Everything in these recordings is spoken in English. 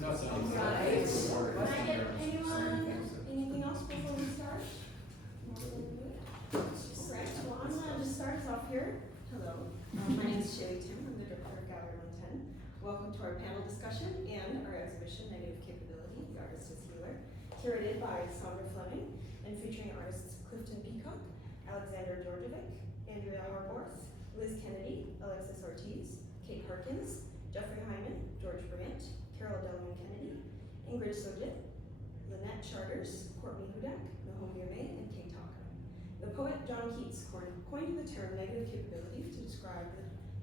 Right. Can I get anything else before we start? Right, well, I'm going to just start us off here. Hello, my name is Shelly Tim. I'm the director of Gallery 110. Welcome to our panel discussion and our exhibition, Negative Capability, The Artist is Healer, curated by Saundra Fleming and featuring artists Clifton Peacock, Alexander Georgievic, Andrea Arborth, Liz Kennedy, Alexis Ortiz, Kate Harkins, Jeffrey Heiman, George Brandt, Carol Adelman Kennedy, Ingrid Sojit, Lynette Charters, Courtney Hudak, Nahom Yermay, and Kate Taka. The poet John Keats coined the term negative capability to describe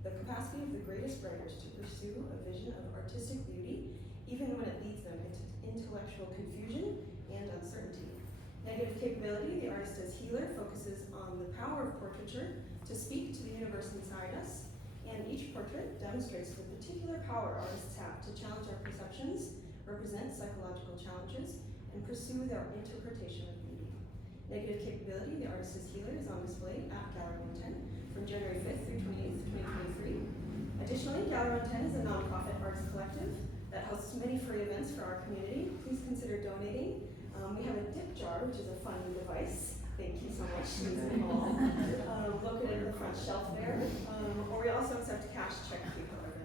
the capacity of the greatest writers to pursue a vision of artistic beauty, even when it leads them into intellectual confusion and uncertainty. Negative capability, the artist as healer, focuses on the power of portraiture to speak to the universe inside us, and each portrait demonstrates the particular power artists have to challenge our perceptions, represent psychological challenges, and pursue their interpretation of beauty. Negative capability, the artist as healer, is on display at Gallery 110 from January 5th through 28th, 2023. Additionally, Gallery 110 is a nonprofit arts collective that hosts many free events for our community. Please consider donating. We have a dip jar, which is a fun device. Thank you so much, Liz and Paul. Located in the front shelf there. Or we also accept cash check if you prefer.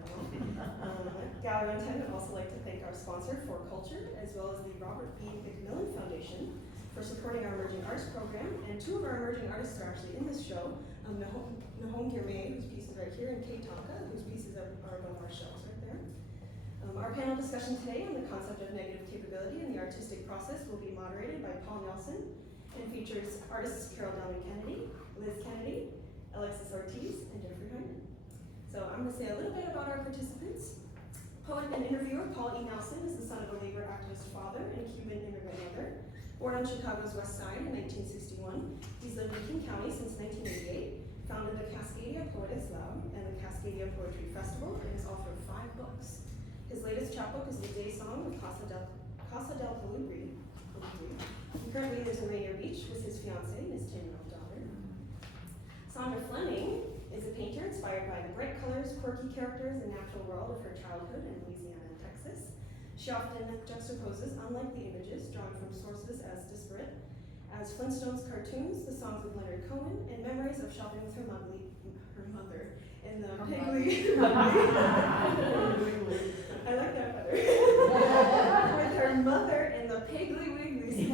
Gallery 110 would also like to thank our sponsor, For Culture, as well as the Robert B. McMillan Foundation for supporting our Emerging Artists program. And two of our emerging artists are actually in this show. Nahom Yermay, whose piece is right here, and Kate Taka, whose pieces are above our shelves right there. Our panel discussion today on the concept of negative capability and the artistic process will be moderated by Paul Nelson and features artists Carol Adelman Kennedy, Liz Kennedy, Alexis Ortiz, and Jeffrey Heiman. So I'm going to say a little bit about our participants. Poet and interviewer Paul E. Nelson is the son of a labor activist father and a Cuban immigrant mother. Born on Chicago's West Side in 1961, he's lived in King County since 1988, founded the Cascadia Poetics Lab and the Cascadia Poetry Festival, and is author of 5 books. His latest chapbook is The Day Song with Casa del Colibri. He currently lives in Rainier Beach with his fiancée and his 10-year-old daughter. Saundra Fleming is a painter inspired by the bright colors, quirky characters, and natural world of her childhood in Louisiana and Texas. She often juxtaposes unlikely images drawn from sources as disparate as Flintstones cartoons, the songs of Leonard Cohen, and memories of shopping with her mother in the Piggly. I like that better. With her mother in the Piggly Wiggly.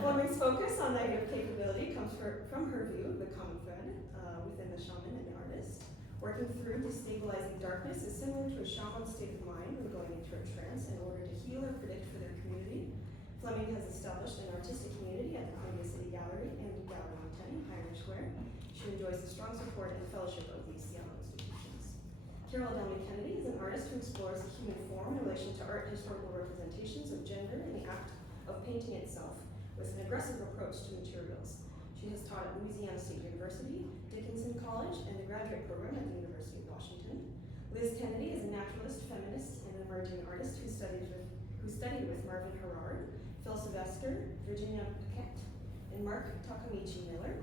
Fleming's focus on negative capability comes from her view, the common thread within the shaman and the artist. Working through destabilizing darkness is similar to a shaman's state of mind when going into a trance in order to heal or predict for their community. Fleming has established an artistic community at the Columbia City Gallery and Gallery 110 in Pioneer Square. She enjoys the strong support and fellowship of these Seattle institutions. Carol Adelman Kennedy is an artist who explores the human form in relation to art and historical representations of gender and the act of painting itself with an aggressive approach to materials. She has taught at Louisiana State University, Dickinson College, and the graduate program at the University of Washington. Liz Kennedy is a naturalist, feminist, and emerging artist who studied with Marvin Herrard, Phil Sylvester, Virginia Paquette, and Mark Takamichi Miller.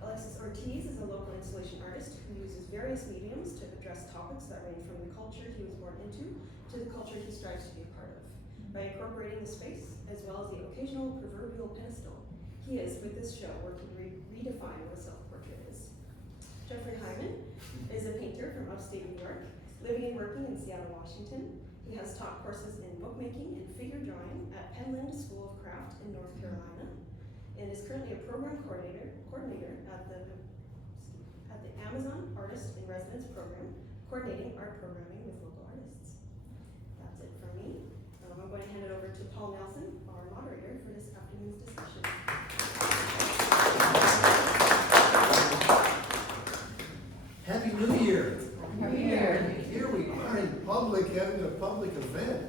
Alexis Ortiz is a local installation artist who uses various mediums to address topics that range from the culture he was born into to the culture he strives to be a part of. By incorporating the space, as well as the occasional proverbial pedestal, he is, with this show, working to redefine what a self-portrait is. Jeffrey Heiman is a painter from upstate New York, living and working in Seattle, Washington. He has taught courses in bookmaking and figure drawing at Penland School of Craft in North Carolina, and is currently a program coordinator at the Amazon Artist in Residence program, coordinating art programming with local artists. That's it from me. I'm going to hand it over to Paul Nelson, our moderator for this afternoon's discussion. Happy New Year! Happy New Year! Here we are in public, having a public event.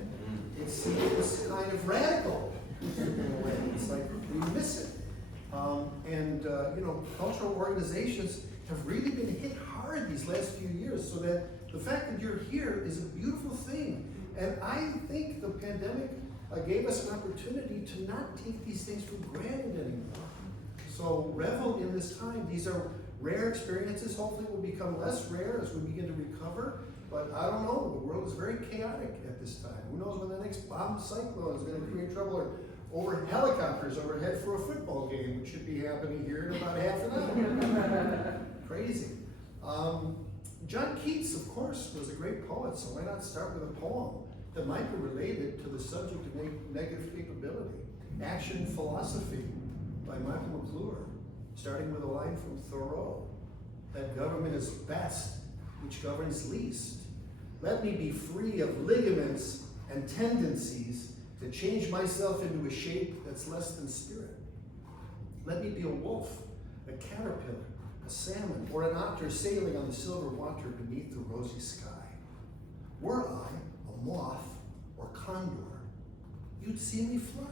It seems kind of radical in a way. It's like we miss it. Cultural organizations have really been hit hard these last few years, so that the fact that you're here is a beautiful thing. And I think the pandemic gave us an opportunity to not take these things for granted anymore. So revel in this time. These are rare experiences. Hopefully will become less rare as we begin to recover. But I don't know, the world is very chaotic at this time. Who knows when the next bomb cyclone is going to create trouble, or over helicopters overhead for a football game, which should be happening here in about half an hour. Crazy. John Keats, of course, was a great poet, so why not start with a poem that might be related to the subject of negative capability? Action Philosophy by Michael McClure, starting with a line from Thoreau, that government is best which governs least. Let me be free of ligaments and tendencies to change myself into a shape that's less than spirit. Let me be a wolf, a caterpillar, a salmon, or an otter sailing on the silver water beneath the rosy sky. Were I a moth or condor, you'd see me fly.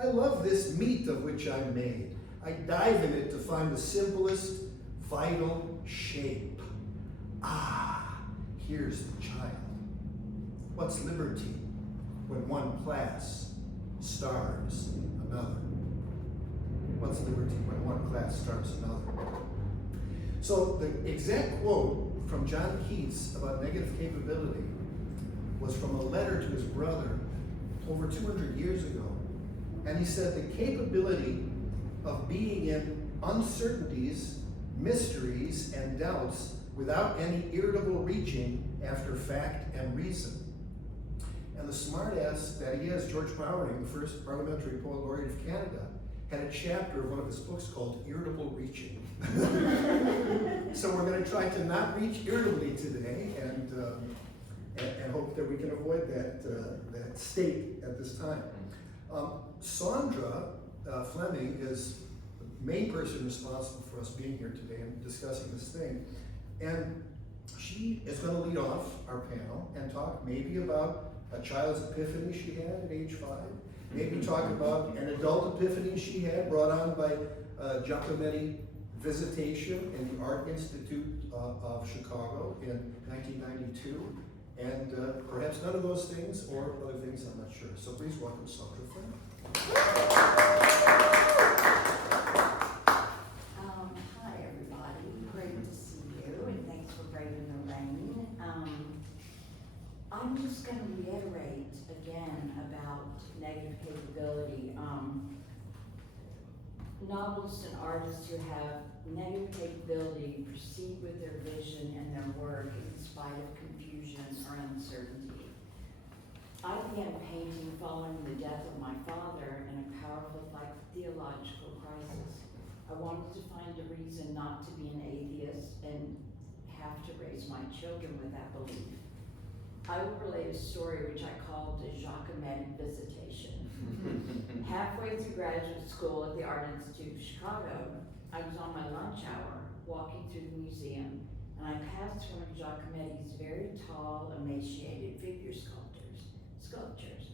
I love this meat of which I'm made. I dive in it to find the simplest, vital shape. Ah, here's the child. What's liberty when one class starves another? What's liberty when one class starves another? So the exact quote from John Keats about negative capability was from a letter to his brother over 200 years ago. And he said, the capability of being in uncertainties, mysteries, and doubts without any irritable reaching after fact and reason. And the smartass that he is, George Powering, the first parliamentary poet laureate of Canada, had a chapter of one of his books called Irritable Reaching. So we're going to try to not reach irritably today, and hope that we can avoid that state at this time. Saundra Fleming is the main person responsible for us being here today and discussing this thing. And she is going to lead off our panel and talk maybe about a child's epiphany she had at age 5, maybe talk about an adult epiphany she had brought on by Giacometti visitation in the Art Institute of Chicago in 1992, and perhaps none of those things or other things, I'm not sure. So please welcome Saundra Fleming. Hi everybody, great to see you, and thanks for braving the rain. I'm just going to reiterate again about negative capability. Novelists and artists who have negative capability proceed with their vision and their work in spite of confusion or uncertainty. I began painting following the death of my father in a powerful theological crisis. I wanted to find a reason not to be an atheist and have to raise my children with that belief. I will relate a story which I called the Giacometti visitation. Halfway through graduate school at the Art Institute of Chicago, I was on my lunch hour walking through the museum, and I passed one of Giacometti's very tall, emaciated figure sculptures.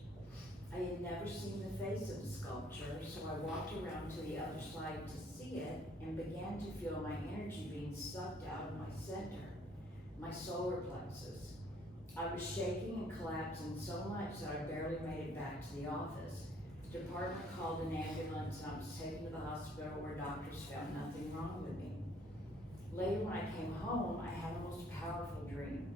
I had never seen the face of the sculpture, so I walked around to the other side to see it and began to feel my energy being sucked out of my center, my solar plexus. I was shaking and collapsing so much that I barely made it back to the office. The department called an ambulance and I was taken to the hospital where doctors found nothing wrong with me. Later when I came home, I had a most powerful dream.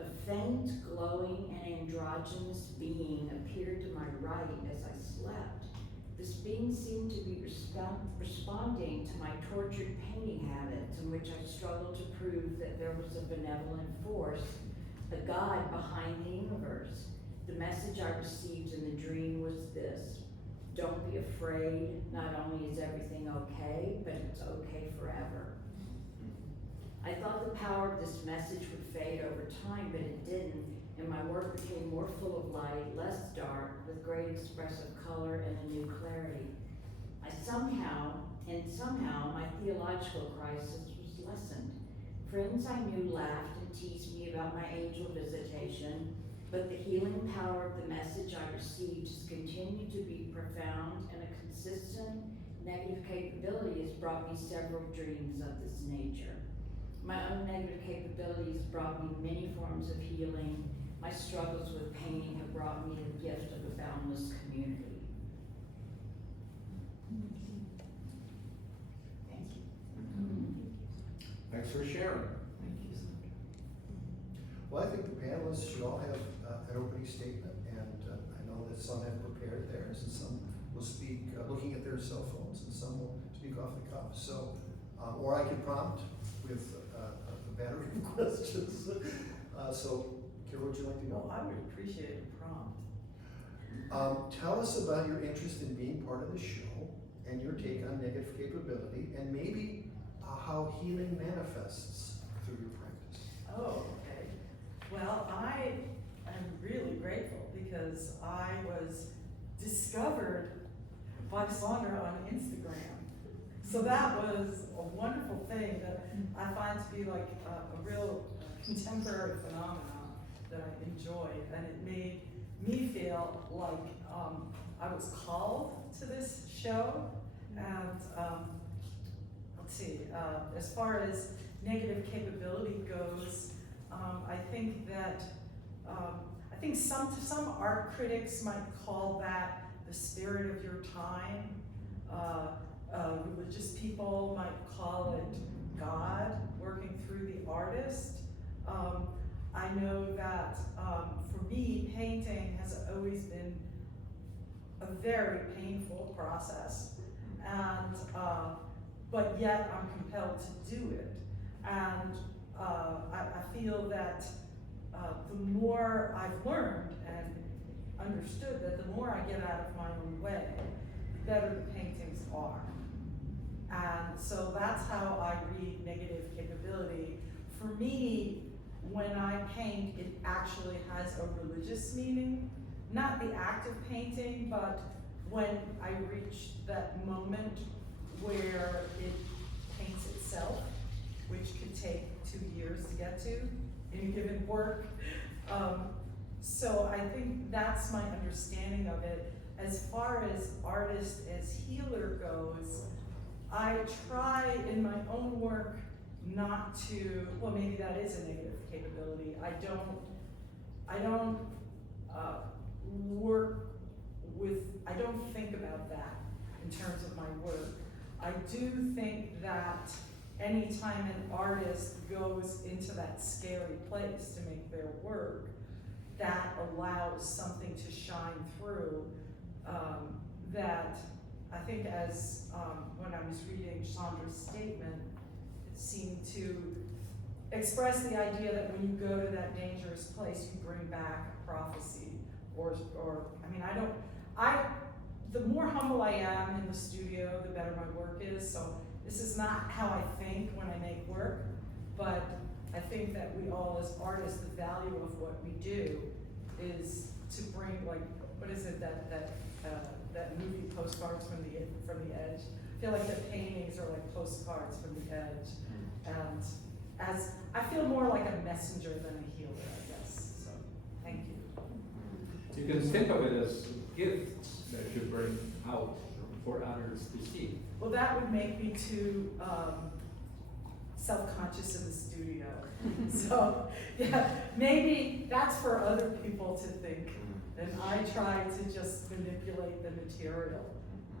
A faint, glowing, and androgynous being appeared to my right as I slept. This being seemed to be responding to my tortured painting habits, in which I struggled to prove that there was a benevolent force, a God behind the universe. The message I received in the dream was this: don't be afraid, not only is everything okay, but it's okay forever. I thought the power of this message would fade over time, but it didn't, and my work became more full of light, less dark, with great expressive color and a new clarity. Somehow, my theological crisis was lessened. Friends I knew laughed and teased me about my angel visitation, but the healing power of the message I received has continued to be profound, and a consistent negative capability has brought me several dreams of this nature. My own negative capabilities brought me many forms of healing. My struggles with painting have brought me the gift of a boundless community. Thank you. Thanks for sharing. Thank you. panelists should all have an opening statement, and I know that some have prepared theirs, and some will speak looking at their cell phones, and some will speak off the cuff. So, or I could prompt with a battery of questions. So, Kira, would you like to go? Well, I would appreciate a prompt. Tell us about your interest in being part of the show and your take on negative capability, and maybe how healing manifests through your practice. Oh, okay. Well, I am really grateful because I was discovered by Saundra on Instagram. So that was a wonderful thing that I find to be like a real contemporary phenomenon that I enjoyed, and it made me feel like I was called to this show. And let's see, as far as negative capability goes, I think that some art critics might call that the spirit of your time. Religious people might call it God working through the artist. I know that for me, painting has always been a very painful process, and but yet I'm compelled to do it. And I feel that the more I've learned and understood that the more I get out of my own way, the better the paintings are. And so that's how I read negative capability. For me, when I paint, it actually has a religious meaning. Not the act of painting, but when I reach that moment where it paints itself, which could take 2 years to get to in a given work. So I think that's my understanding of it. As far as artist as healer goes, I try in my own work not to, well, maybe that is a negative capability. I don't think about that in terms of my work. I do think that anytime an artist goes into that scary place to make their work, that allows something to shine through, that I think as, when I was reading Saundra's statement, it seemed to express the idea that when you go to that dangerous place, you bring back a prophecy, or I mean, the more humble I am in the studio, the better my work is, so this is not how I think when I make work, but I think that we all as artists, the value of what we do is to bring, like, what is it, that movie Postcards from the Edge? I feel like the paintings are like postcards from the edge, and as I feel more like a messenger than a healer, I guess. So, thank you. You can think of it as gifts that you bring out for others to see. Well, that would make me too self-conscious in the studio. So, yeah, maybe that's for other people to think. And I try to just manipulate the material,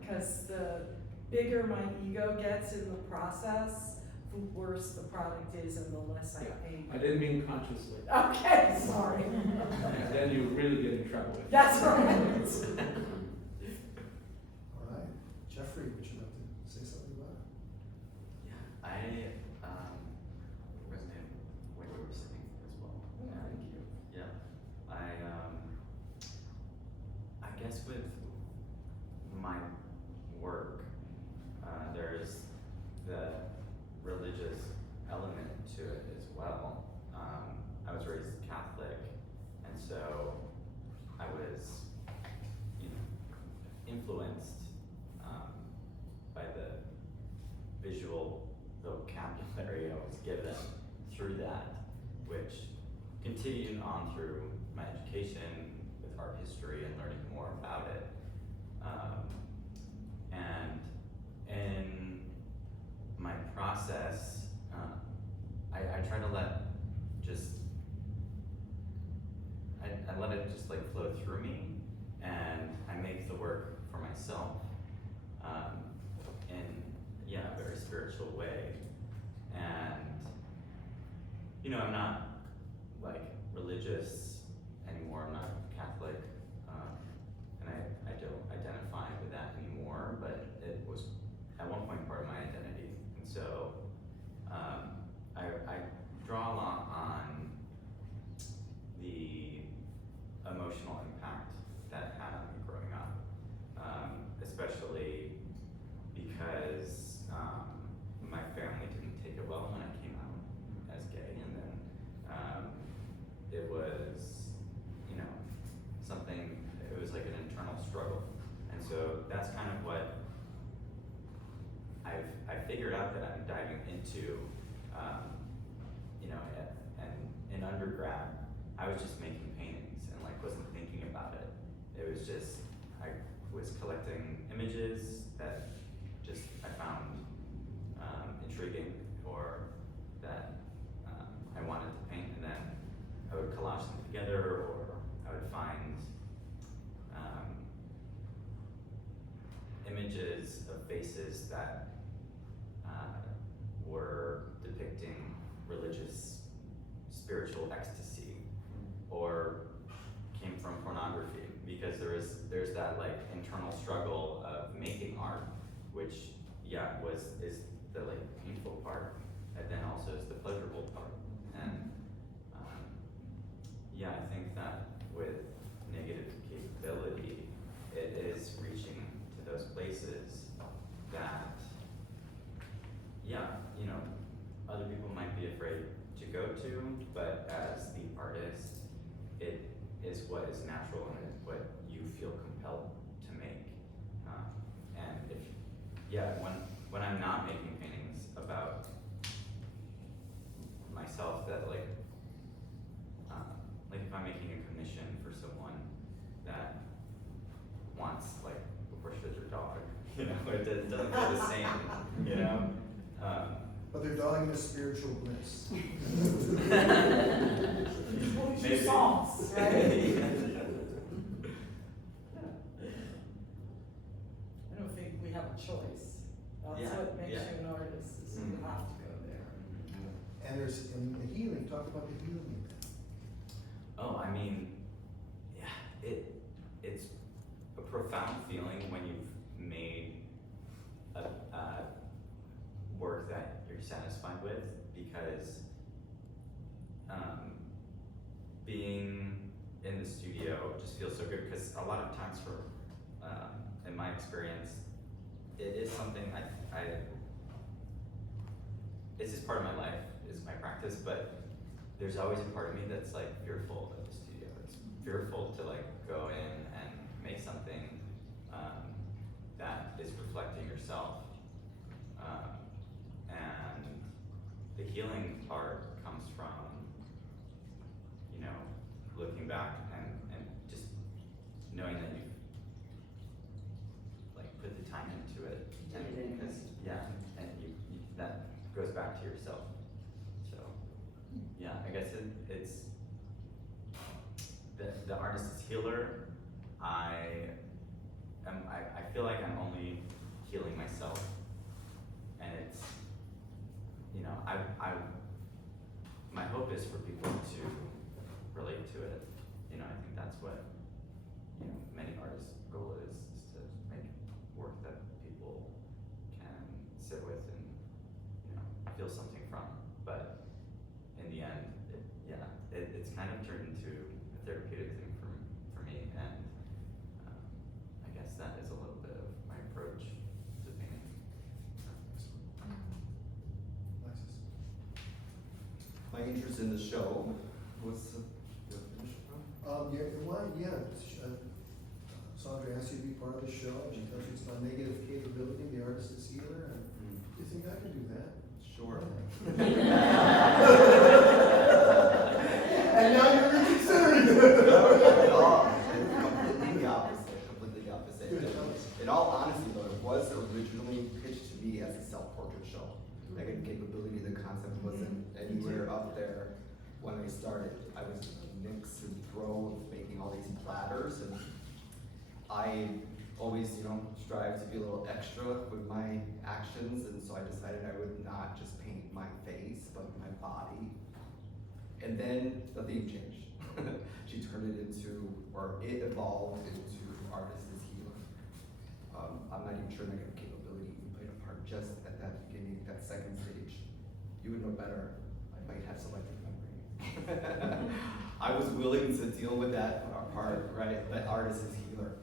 because the bigger my ego gets in the process, the worse the product is and the less I paint. I didn't mean consciously. Okay, sorry. And then you really get in trouble. That's right. All right, Jeffrey, would you like to say something about it? Yeah, I resonate with what you were saying as well. Thank you. Yeah, I guess with my work, there's the religious element to it as well. I was raised Catholic, and so I was, influenced by the visual vocabulary I was given through that, which continued on through my education with art history and learning more about it. And in my process, I try to let I let it just like flow through me, and I make the work for myself in a very spiritual way. And I'm not like religious that's kind of what I figured out that I'm diving into. You know, and in undergrad, I was just making paintings and like wasn't thinking about it. It was just, I was collecting images that just I found intriguing, or that I wanted to paint, and then I would collage them together, or I would find images of faces that were depicting religious, spiritual ecstasy, or came from pornography, because there's that like internal struggle of making art, which is the like painful part, and then also is the pleasurable part. And I think that with negative capability, it is reaching to those places that you know, other people might be afraid to go to, but as the artist, it is what is natural and it's what you feel compelled to make. And when I'm not making paintings about myself, that like if I'm making a commission for someone that wants like a Portuguese dog, you know, it doesn't feel the same, you know. But they're dogging a spiritual bliss. Maybe. Songs, right? I don't think we have a choice. That's what makes you an artist, is you have to go there. And there's in the healing, talk about the healing. Oh, I mean, it's a profound feeling when you've made a work that you're satisfied with, because being in the studio just feels so good, because a lot of times in my experience, it is something it's just part of my life, is my practice, but there's always a part of me that's like fearful of the studio. It's fearful to like go in and make something that is reflecting yourself. And the healing part comes from, you know, looking back and just knowing that you've like put the time into it. And because, and you that goes back to yourself. So I guess it's the artist is healer. I feel like I'm only healing myself, and it's, you know, my hope is for people to relate to it. You know, I think that's what, you know, many artists' goal is to make work that people can sit with and, you know, feel something from. But in the end, it's kind of turned into a therapeutic thing for me, and I guess that is a little bit of my approach to painting. Alexis? My interest in the show was Saundra asked you to be part of the show, and she tells you it's about negative capability, the artist is healer, and you think I can do that? sure. And now you're reconsidering it. No, completely the opposite. Good, tell us. In all honesty though, it was originally pitched to me as a self-portrait show. Negative capability, the concept wasn't anywhere up there when I started. I was in the mix and throw of making all these platters, and I always, you know, strive to be a little extra with my actions, and so I decided I would not just paint my face, but my body. And then the theme changed. She turned it into, or it evolved into Artist is Healer. I'm not even sure negative capability even played a part just at that beginning, that second stage. You would know better. I might have selective memory. I was willing to deal with that part, right? But Artist is Healer.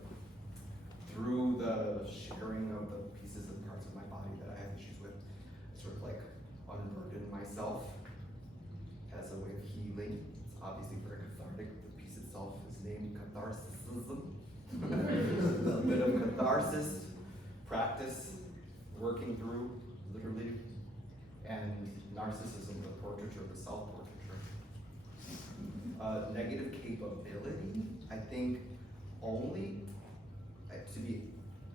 Through the sharing of the pieces and parts of my body that I have issues with, sort of like unburden myself as a way of healing. It's obviously very cathartic. The piece itself is named Catharticism. A bit of catharsis practice, working through, literally, and narcissism, the portraiture, the self-portraiture. Negative capability, I think only, to be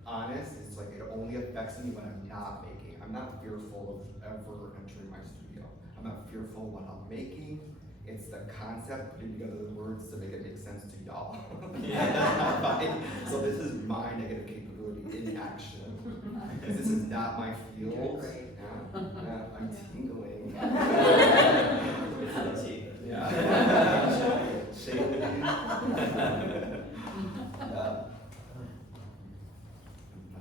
honest, it's like it only affects me when I'm not making. I'm not fearful of ever entering my studio. I'm not fearful when I'm making. It's the concept, putting together the words to make it make sense to y'all. So this is my negative capability in action. Because this is not my field. Yeah, I'm tingling. Yeah. Shady. I'm not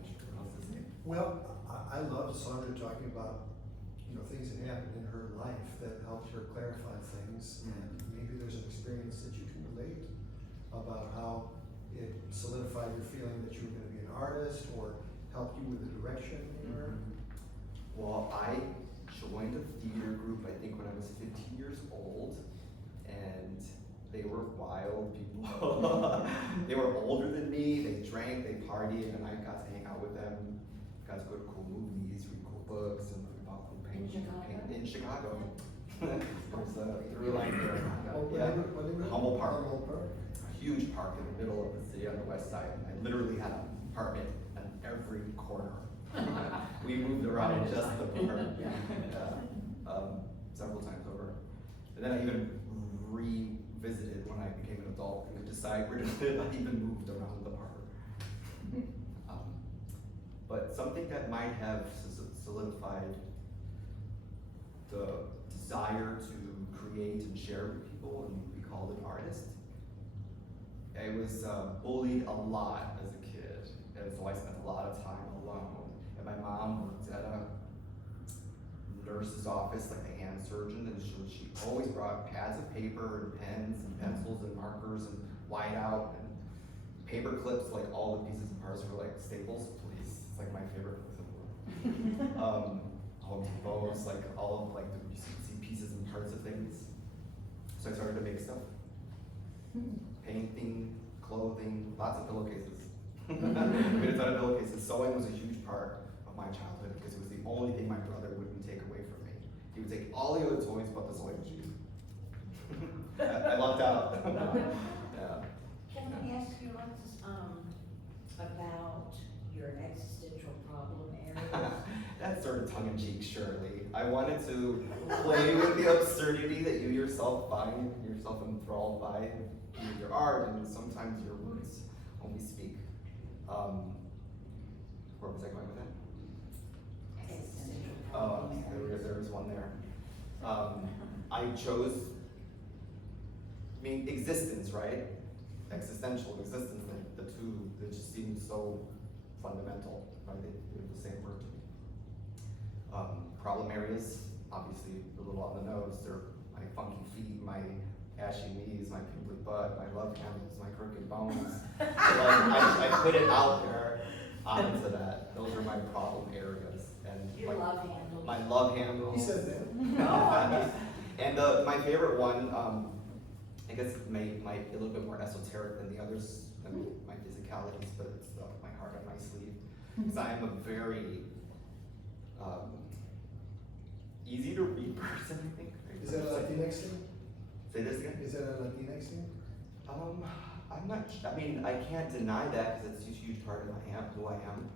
sure what else to say. Well, I love Saundra talking about, things that happened in her life that helped her clarify things, and maybe there's an experience that you can relate about how it solidified your feeling that you were gonna be an artist, or helped you with the direction you were. Well, I joined a theater group, I think when I was 15 years old, and they were wild people. They were older than me, they drank, they partied, and I got to hang out with them, got to go to cool movies, read cool books, and learn about cool painting. In Chicago. There's a through line there. Yeah. Humboldt Park. A huge park in the middle of the city on the west side. I literally had an apartment on every corner. We moved around just the park. Several times over. And then I even revisited when I became an adult and could decide where to live. I even moved around the park. But something that might have solidified the desire to create and share with people and be called an artist. I was bullied a lot as a kid, and so I spent a lot of time alone. And my mom worked at a nurse's office, like a hand surgeon, and she always brought pads of paper and pens and pencils and markers and whiteout and paper clips, like all the pieces and parts were like Staples, please. It's like my favorite place in the world. Home Depot's, like all of like the see pieces and parts of things. So I started to make stuff. Painting, clothing, lots of pillowcases. I made a ton of pillowcases. Sewing was a huge part of my childhood because it was the only thing my brother wouldn't take away from me. He would take all the other toys but the sewing machine. I lucked out. Yeah. Can I ask you, Alexis, about your existential problem areas? That's sort of tongue-in-cheek, surely. I wanted to play with the absurdity that you yourself find yourself enthralled by with your art and sometimes your words when we speak. Where was I going with that? Existential Oh, problem areas. there was one there. I chose, existence, right? Existential existence, the two, they just seem so fundamental, right? They're the same word to me. Problem areas, obviously a little on the nose. They're my funky feet, my ashy knees, my pimply butt, my love handles, my crooked bones. So I put it out there onto that. Those are my problem areas. And Your love handles. My love handles. He said that. And my favorite one, I guess it might be a little bit more esoteric than the others, than my physicalities, but it's my heart on my sleeve. Because I am a very easy to read person, I think. Is that a Latinx thing? Say this again? Is that a Latinx thing? I'm not, I can't deny that because it's a huge part of who I am.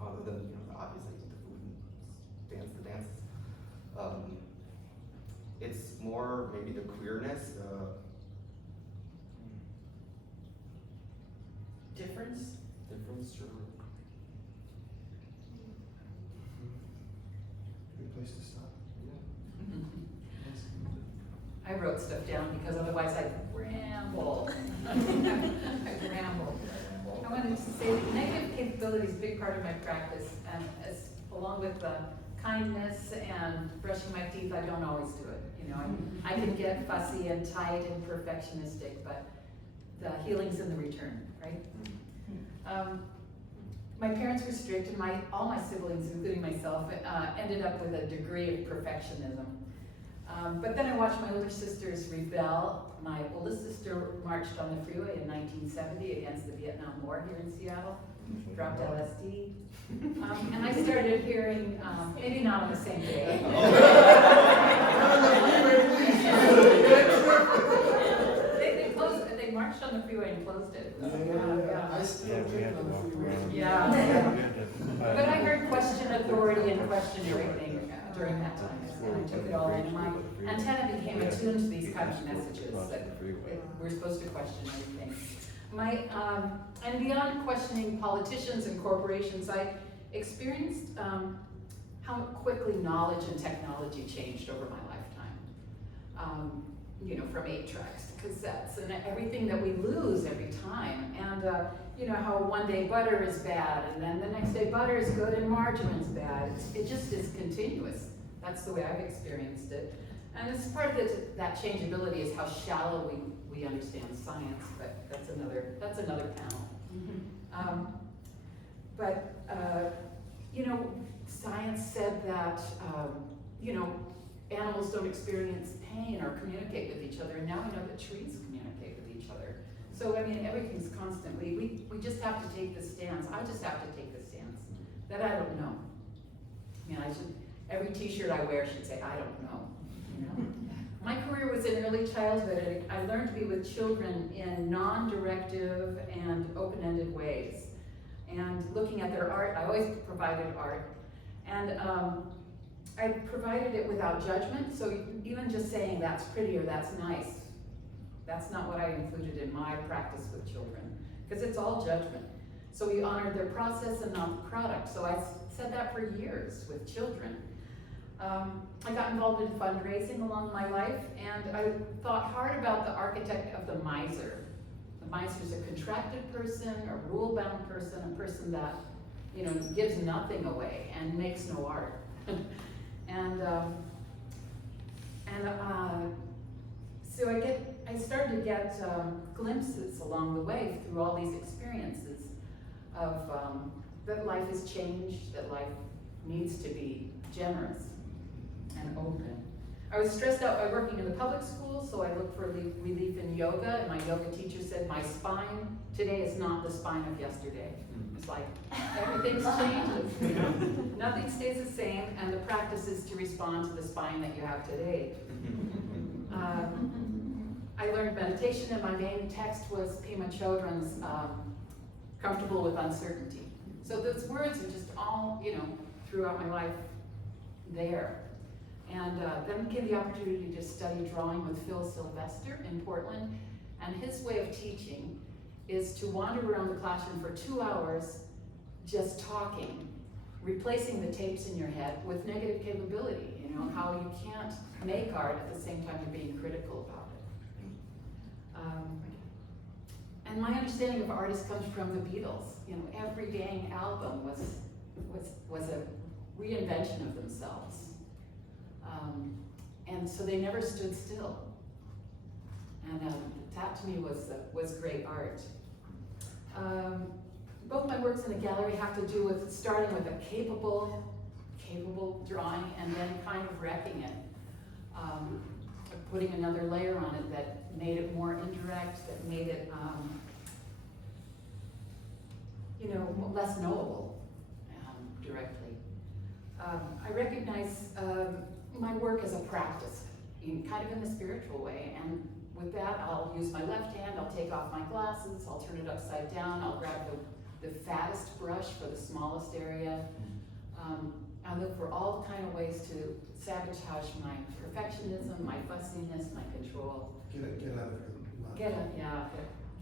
Other than, obviously the food and the dances. It's more maybe the queerness, Difference? sure. Good place to stop. I wrote stuff down because otherwise I'd ramble. I wanted to say that negative capability is a big part of my practice, and along with kindness and brushing my teeth, I don't always do it. I can get fussy and tight and perfectionistic, but the healing's in the return, right? My parents were strict, and all my siblings, including myself, ended up with a degree of perfectionism. But then I watched my older sisters rebel. My oldest sister marched on the freeway in 1970 against the Vietnam War here in Seattle. dropped LSD. And I started hearing, maybe not on the same day. They closed it, they marched on the freeway and closed it. I still we had to on the walk freeway. around. Yeah. But I heard question authority and question everything during that time, and I took it all in. My antenna became attuned to these kinds of messages that we're supposed to question everything. And beyond questioning politicians and corporations, I experienced how quickly knowledge and technology changed over my lifetime. From 8 tracks to cassettes and everything that we lose every time. And how one day butter is bad and then the next day butter is good and margarine's bad. It just is continuous. That's the way I've experienced it. And it's part of that changeability is how shallow we understand science, but that's another panel. Science said that, animals don't experience pain or communicate with each other, and now we know that trees communicate with each other. So, everything's constantly, we just have to take the stance. I just have to take the stance that I don't know. Every t-shirt I wear should say, I don't know, My career was in early childhood. I learned to be with children in non-directive and open-ended ways. And looking at their art, I always provided art. And I provided it without judgment, so even just saying that's pretty or that's nice, that's not what I included in my practice with children, because it's all judgment. So we honored their process and not the product. So I said that for years with children. I got involved in fundraising along my life, and I thought hard about the archetype of the miser. The miser is a contracted person, a rule-bound person, a person that gives nothing away and makes no art. So I started to get glimpses along the way through all these experiences of that life has changed, that life needs to be generous and open. I was stressed out by working in the public school, so I looked for relief in yoga, and my yoga teacher said my spine today is not the spine of yesterday. It's like everything's changed. Nothing stays the same, and the practice is to respond to the spine that you have today. I learned meditation, and my main text was Pema Chodron's Comfortable with Uncertainty. So those words are just all, throughout my life there. And then came the opportunity to study drawing with Phil Sylvester in Portland, and his way of teaching is to wander around the classroom for 2 hours just talking, replacing the tapes in your head with negative capability, how you can't make art at the same time you're being critical about it. And my understanding of artists comes from the Beatles. Every dang album was a reinvention of themselves. And so they never stood still. And that to me was great art. Both my works in the gallery have to do with starting with a capable drawing and then kind of wrecking it. Putting another layer on it that made it more indirect, that made it, less knowable directly. I recognize my work as a practice, kind of in the spiritual way, and with that, I'll use my left hand, I'll take off my glasses, I'll turn it upside down, I'll grab the fattest brush for the smallest area. I look for all kind of ways to sabotage my perfectionism, my fussiness, my control. Get out of here.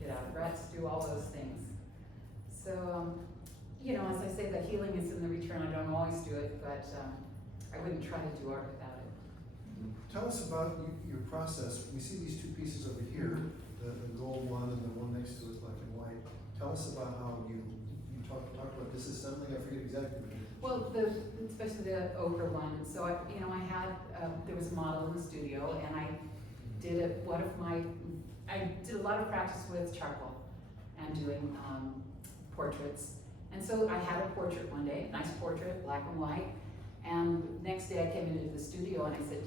Get out of rats, do all those things. So, as I say, the healing is in the return. I don't always do it, but I wouldn't try to do art without it. Tell us about your process. We see these 2 pieces over here, the gold one and the one next to it, black and white. Tell us about how you talk about disassembling. I forget exactly. Well, especially the ochre one. So I had there was a model in the studio, and I did I did a lot of practice with charcoal and doing portraits. And so I had a portrait one day, nice portrait, black and white. And the next day I came into the studio and I said,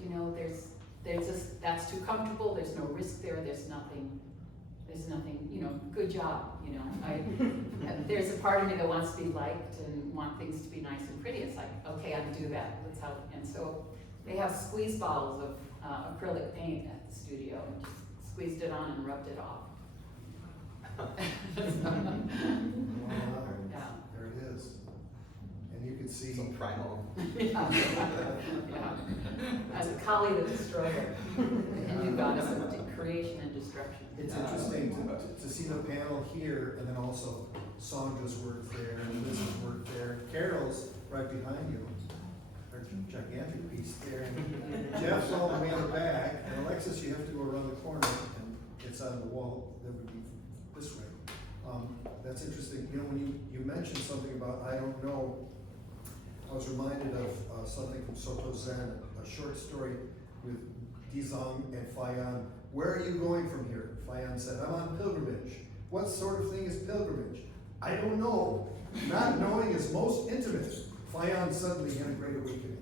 there's that's too comfortable. There's no risk there. There's there's nothing, you know, good job, you know. There's a part of me that wants to be liked and want things to be nice and pretty. It's like, okay, I can do that, let's help. And so they have squeeze bottles of acrylic paint at the studio, and just squeezed it on and rubbed it off. Wow, Yeah. there it is. And you can see. Some primal. Yeah. As a Kali the Destroyer, and you goddess of creation and destruction. It's interesting to see the panel here, and then also Saundra's work there, and Liz's work there, Carol's right behind you, her gigantic piece there, and Jeff's all the way in the back, and Alexis, you have to go around the corner, and it's on the wall that would be this way. That's interesting. You know, when you mentioned something about I don't know, I was reminded of something from Soto Zen, a short story with Dizang and Fayan. Where are you going from here? Fayan said, I'm on pilgrimage. What sort of thing is pilgrimage? I don't know. Not knowing is most intimate. Fayan suddenly had a great awakening.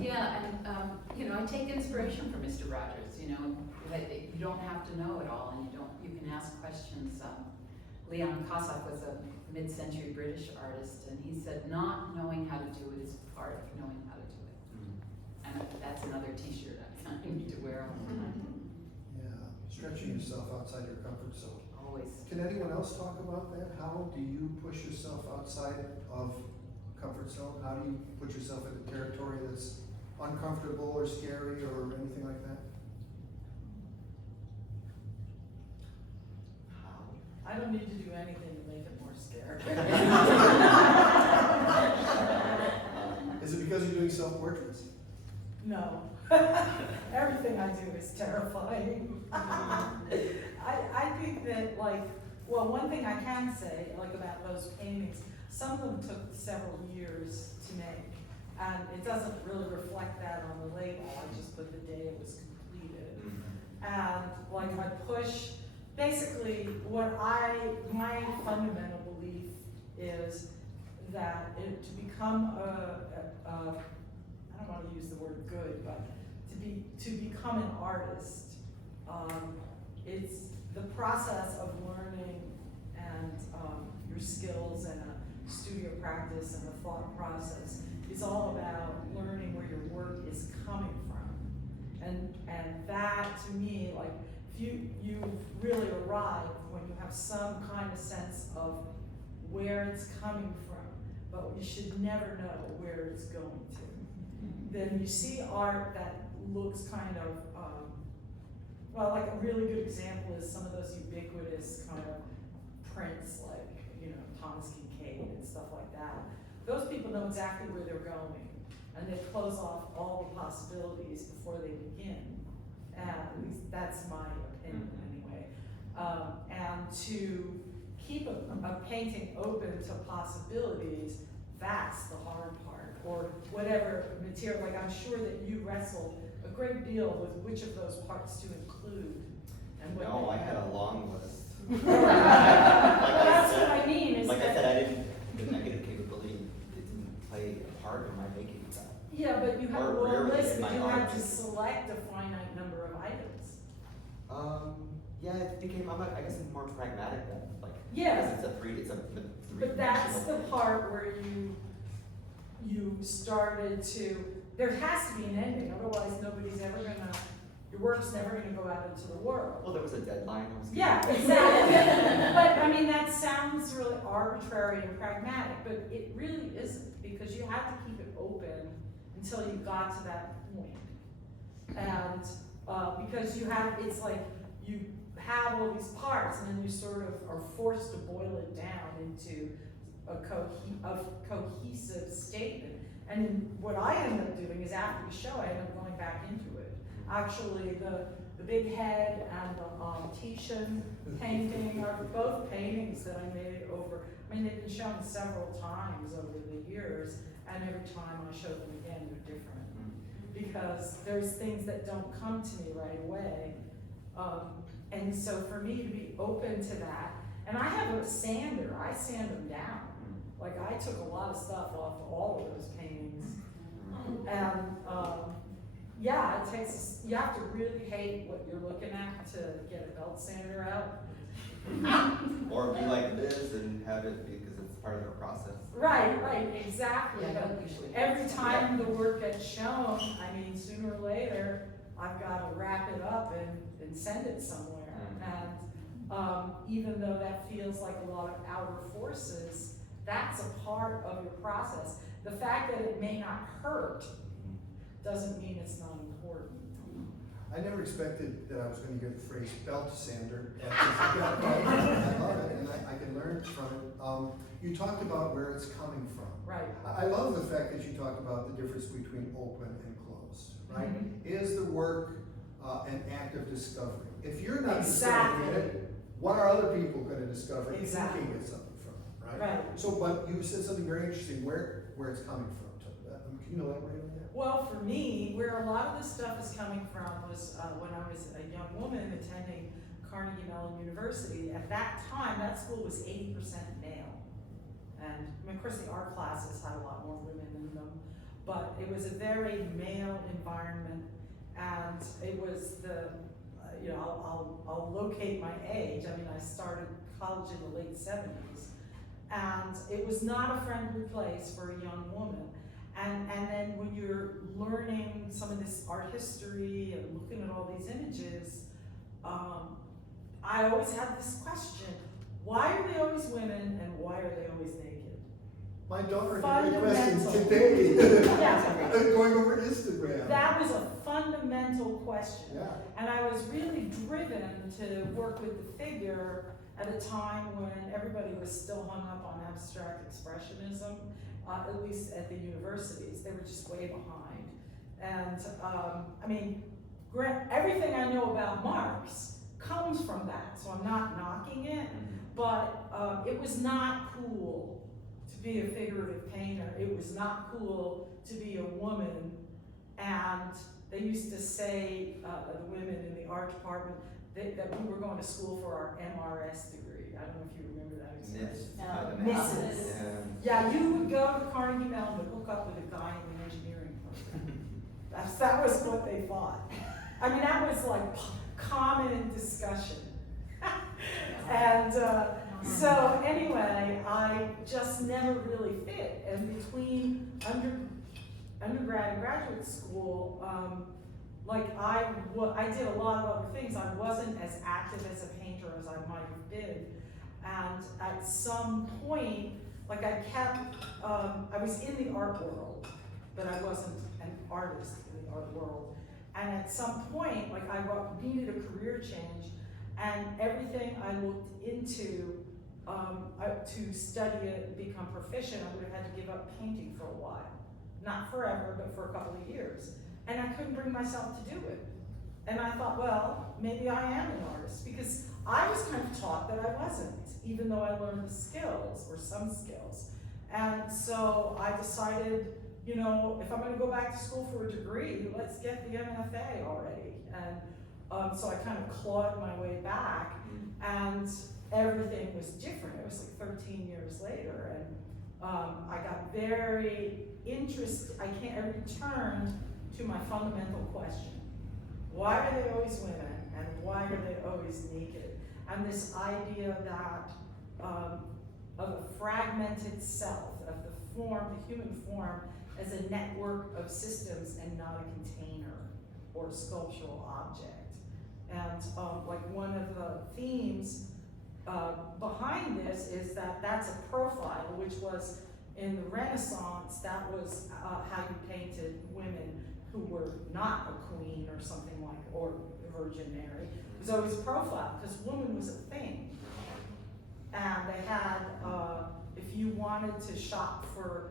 Yeah, and you know, I take inspiration from Mr. Rogers. You know, that you don't have to know it all, and you can ask questions. Leon Kossoff was a mid-century British artist, and he said, not knowing how to do it is part of knowing how to do it. And that's another T-shirt I need to wear all the time. Yeah, stretching yourself outside your comfort zone. Always. Can anyone else talk about that? How do you push yourself outside of comfort zone? How do you put yourself into territory that's uncomfortable or scary or anything like that? I don't need to do anything to make it more scary. Is it because you're doing self-portraits? No. Everything I do is terrifying. I think that, like, well, one thing I can say, like, about those paintings, some of them took several years to make, and it doesn't really reflect that on the label. I just put the day it was completed. And, like, I push, basically, my fundamental belief is that to become I don't want to use the word good, but to become an artist, it's the process of learning and your skills and a studio practice and a thought process is all about learning where your work is coming from. And that, to me, like, you really arrive when you have some kind of sense of where it's coming from, but you should never know where it's going to. Then you see art that looks kind of, well, like a really good example is some of those ubiquitous kind of prints, like, you know, Thomas Kincaid and stuff like that. Those people know exactly where they're going, and they close off all the possibilities before they begin. At least that's my opinion anyway. And to keep a painting open to possibilities, that's the hard part. Or whatever material, like I'm sure that you wrestled a great deal with which of those parts to include. And what No, I had a long list. That's what I mean. Is like I that, said, the negative capability didn't play a part in my making of that. yeah, but you had a Or long rarely list, in but my you art. had to select a finite number of items. Yeah, it became, I guess I'm more pragmatic than, like, Yeah. it's a three. But that's the part where you started to, there has to be an ending, otherwise nobody's ever gonna, your work's never gonna go out into the world. Well, there was a deadline. I was Yeah, given. exactly. But I mean, that sounds really arbitrary and pragmatic, but it really isn't, because you had to keep it open until you got to that point. And because you have, it's like you have all these parts, and then you sort of are forced to boil it down into a cohesive statement. And what I end up doing is, after the show, I end up going back into it. Actually, the big head and the Titian painting are both paintings that I made over, I mean, they've been shown several times over the years, and every time I show them again, they're different. Because there's things that don't come to me right away. And so for me to be open to that, and I have a sander, I sand them down. Like, I took a lot of stuff off all of those paintings. And yeah, it takes, you have to really hate what you're looking at to get a belt sander out. Or be like this and have it because it's part of their process. Right, exactly. Yeah, But that usually. every time the work gets shown, I mean, sooner or later, I've got to wrap it up and send it somewhere. And even though that feels like a lot of outer forces, that's a part of your process. The fact that it may not hurt doesn't mean it's not important. I never expected that I was gonna hear the phrase belt sander. I love it, and I can learn from it. You talked about where it's coming from. Right. I love the fact that you talked about the difference between open and closed, right? Is the work an act of discovery? If you're not discovering it, what are other people gonna discover if you Exactly. can't get something from it, right? Right. So, but you said something very interesting, where it's coming from. Can you elaborate on that? Well, for me, where a lot of this stuff is coming from was when I was a young woman attending Carnegie Mellon University. At that time, that school was 80% male. And I mean, of course, the art classes had a lot more women in them, but it was a very male environment. And it was the, I'll locate my age. I mean, I started college in the late 70s. And it was not a friendly place for a young woman. And then when you're learning some of this art history and looking at all these images, I always had this question: why are they always women and why are they always naked? My daughter had a question Fundamental. today. Yeah. Going over Instagram. That was a fundamental question. Yeah. And I was really driven to work with the figure at a time when everybody was still hung up on abstract expressionism. At least at the universities, they were just way behind. And I mean, everything I know about Marx comes from that, so I'm not knocking it, but it was not cool to be a figurative painter. It was not cool to be a woman. And they used to say, the women in the art department, that we were going to school for our MRS degree. I don't know if you remember that expression. Mrs. Yeah, you would go to Carnegie Mellon to hook up with a guy in the engineering program. That was what they thought. I mean, that was like common discussion. And so anyway, I just never really fit. And between undergrad and graduate school, I did a lot of other things. I wasn't as active as a painter as I might have been. And at some point, I was in the art world, but I wasn't an artist in the art world. And at some point, I needed a career change, and everything I looked into to study it and become proficient, I would have had to give up painting for a while. Not forever, but for a couple of years. And I couldn't bring myself to do it. And I thought, well, maybe I am an artist, because I was kind of taught that I wasn't, even though I learned the skills, or some skills. And so I decided, if I'm gonna go back to school for a degree, let's get the MFA already. And so I kind of clawed my way back, and everything was different. It was 13 years later, and I got very interested. I returned to my fundamental question. Why are they always women, and why are they always naked? And this idea that of a fragmented self, of the human form as a network of systems and not a container or sculptural object. And one of the themes behind this is that that's a profile, which was in the Renaissance, that was how you painted women who were not a queen or something or Virgin Mary. It was always a profile, because woman was a thing. And they had, if you wanted to shop for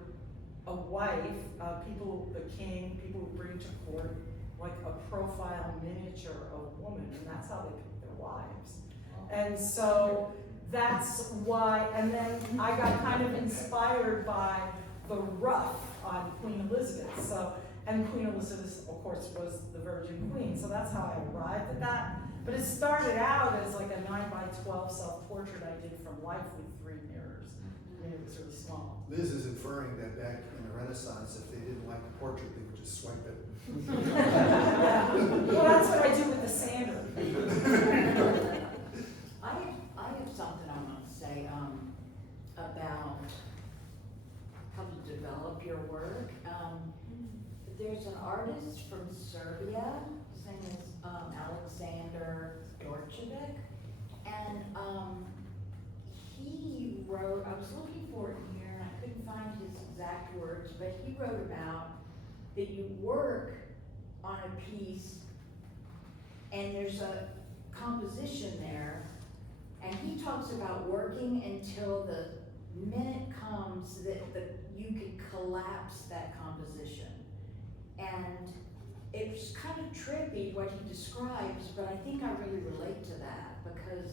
a wife, the king, people would bring to court a profile miniature of a woman, and that's how they picked their wives. And so that's why, and then I got kind of inspired by the ruff on Queen Elizabeth. And Queen Elizabeth, of course, was the Virgin Queen, so that's how I arrived at that. But it started out as a 9x12 self-portrait I did from life with 3 mirrors. mean, it was really small. Liz is inferring that back in the Renaissance, if they didn't like the portrait, they would just swipe it. Yeah. Well, that's what I do with the sander. I have something I want to say, about how to develop your work. There's an artist from Serbia, his name is, Alexander Ortiz, and, he wrote, I was looking for it here and I couldn't find his exact words, but he wrote about that you work on a piece and there's a composition there, and he talks about working until the minute comes that you could collapse that composition. And it's kind of trippy what he describes, but I think I really relate to that because,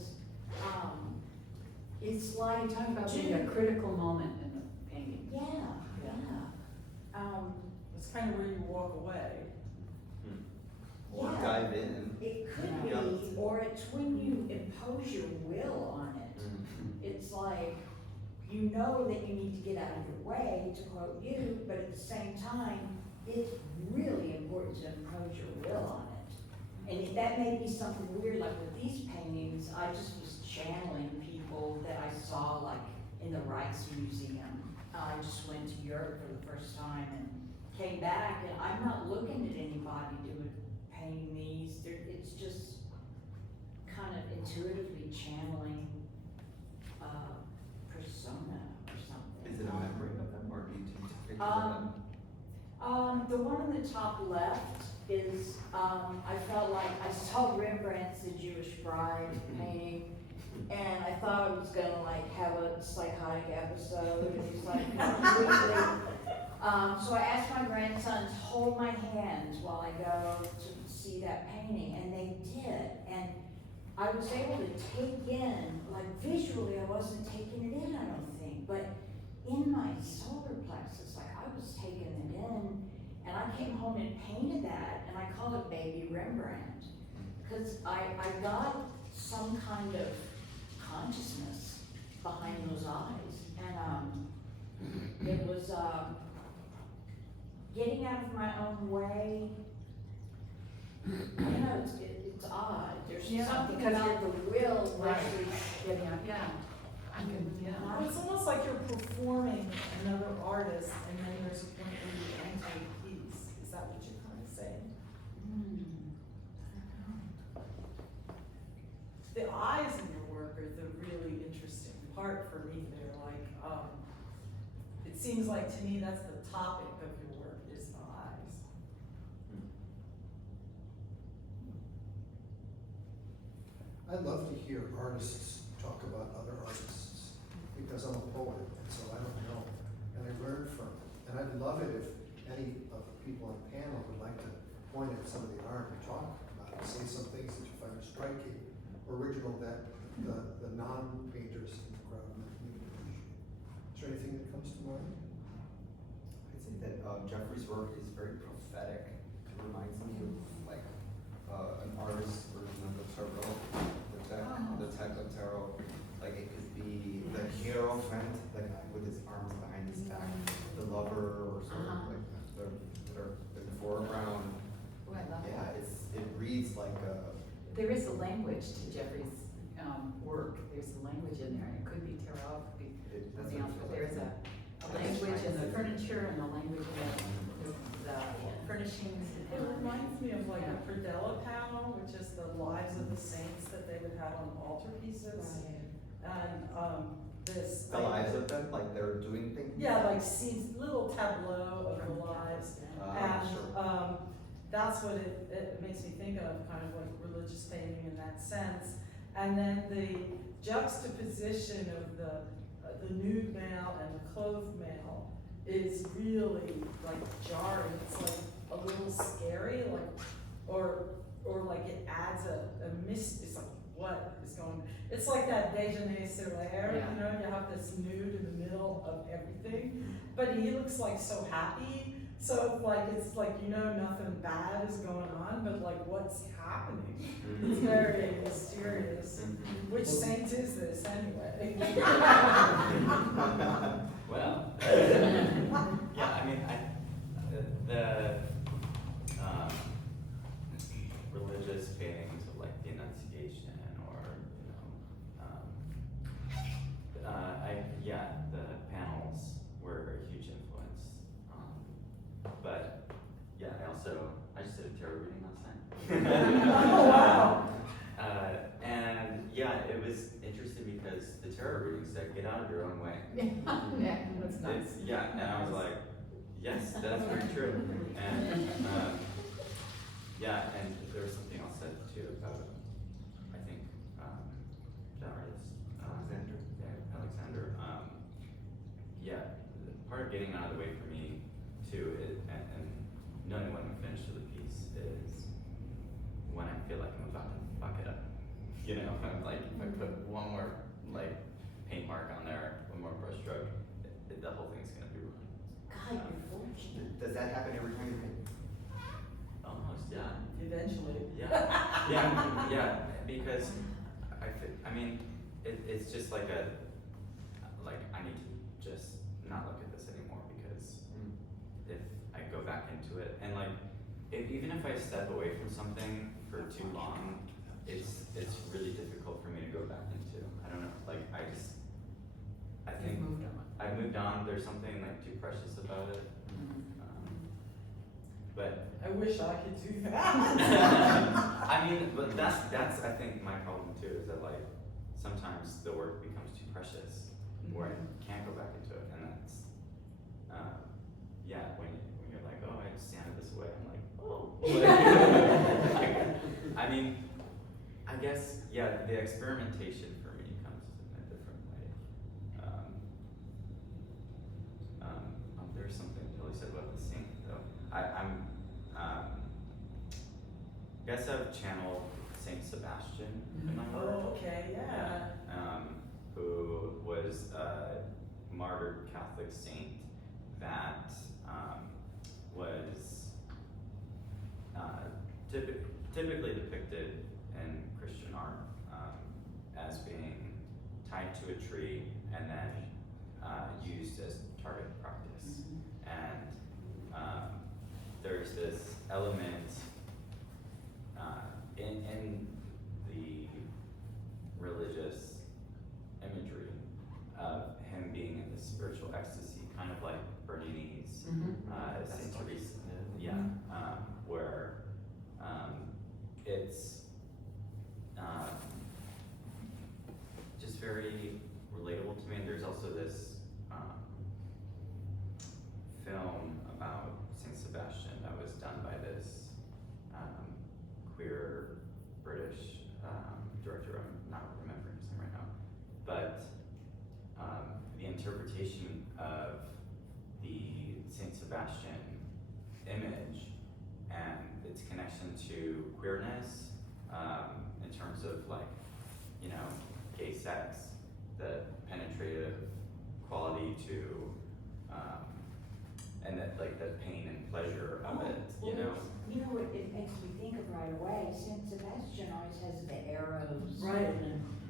it's like Talking about being a critical moment in the painting. Yeah, It's kind of where you walk away. Or Yeah. dive in. it could Yeah. be, or it's when you impose your will on it. It's like, you know that you need to get out of your way, to quote you, but at the same time, it's really important to impose your will on it. And that may be something weird, like with these paintings, I just was channeling people that I saw like in the Rijksmuseum. I just went to Europe for the first time and came back, and I'm not looking at anybody painting these. It's just kind of intuitively channeling persona or something. Is it a memory of them, or do you take pictures of them? The one on the top left is, I felt like I saw Rembrandt's The Jewish Bride painting, and I thought I was gonna like have a psychotic episode, and he's like completely. So I asked my grandson to hold my hand while I go to see that painting, and they did, and I was able to take in, like visually I wasn't taking it in, I don't think, but in my solar plexus, like I was taking it in, and I came home and painted that, and I called it Baby Rembrandt, because I got some kind of consciousness behind those eyes, and it was getting out of my own way. You know, it's odd. There's Yeah, something because about the will Right. versus getting out. Yeah. I can, yeah. Well, it's almost like you're performing another artist, and then there's a point where you enter the piece. Is that what you're kind of saying? The eyes in your work are the really interesting part for me. They're like, it seems like to me that's the topic of your work is the eyes. I love to hear artists talk about other artists, because I'm a poet, and so I don't know, and I learn from it. And I'd love it if any of the people on the panel would like to point at some of the art and talk about it, say some things that you find striking, original, that the non-painters in the crowd might appreciate. Is there anything that comes to mind? I'd say that Jeffrey's work is very prophetic. It reminds me of like an artist's version of the tarot, the Tekla tarot. Like it could be the hierophant, like with his arms behind his back, the lover, or sort of like the foreground. Oh, I love Yeah, that. it reads like a. There is a language to Jeffrey's work. There's a language in there. It could be tarot, it could be That's something else, but there's a language in the furniture and a language in the furnishings. It reminds me of like a predella panel, which is the lives of the saints that they would have on altarpieces. And this. The lives of them, like they're doing things. Yeah, like scenes, little tableau of the lives. And Sure. that's what it makes me think of, kind of like religious painting in that sense. And then the juxtaposition of the nude male and the clothed male is really like jarring. It's like a little scary, like, or like it adds a mist. It's like, what is going? It's like that déjeuner sur l'air, Yeah. you know, you have this nude in the middle of everything, but he looks like so happy. So it's like, nothing bad is going on, but like, what's happening? It's very mysterious. Which saint is this anyway? Well, yeah, I mean, the religious paintings of like the Annunciation or, the panels were a huge influence. But yeah, I just did a tarot reading last night. Oh, wow. And yeah, it was interesting because the tarot reading said, get out of your own way. Yeah, that's nice. Yeah, and I was like, yes, that's very true. And and there was something else said too about, I think, the artist, Alexander. Yeah, Alexander. Part of getting out of the way for me too, and knowing when I'm finished with a piece is when I feel like I'm about to fuck it up. If I'm like, if I put one more like paint mark on there, one more brush stroke, the whole thing's gonna be ruined. God, you're fortunate. Does that happen every time you paint? Almost, yeah. Eventually. Yeah, because it's just like I need to just not look at this anymore because if I go back into it and even if I step away from something for too long, it's really difficult for me to go back into. I don't know, I think You've moved on. I've moved on. There's something like too precious about it. But I wish I could do that. but that's I think my problem too is that sometimes the work becomes too precious where I can't go back into it, and that's when you're like, oh, I just sanded this away. I'm like, oh. I guess the experimentation for me comes in a different way. There's something Billy said about the saint though. Guess I've channeled Saint Sebastian in my work. Oh, okay, yeah. Who was a martyred Catholic saint that was typically depicted in Christian art as being tied to a tree and then used as target practice. And there's this element in the religious imagery of him being in this spiritual ecstasy, kind of like Bernini's Saint Teresa, where it's just very relatable to me. And there's also this film about Saint Sebastian that was done by this queer British director. I'm not remembering his name right now, but the interpretation of the Saint Sebastian image and its connection to queerness in terms of gay sex, the penetrative quality to and that the pain and pleasure of it, Well, what it makes me think of right away, Saint Sebastian always has the arrows. Right.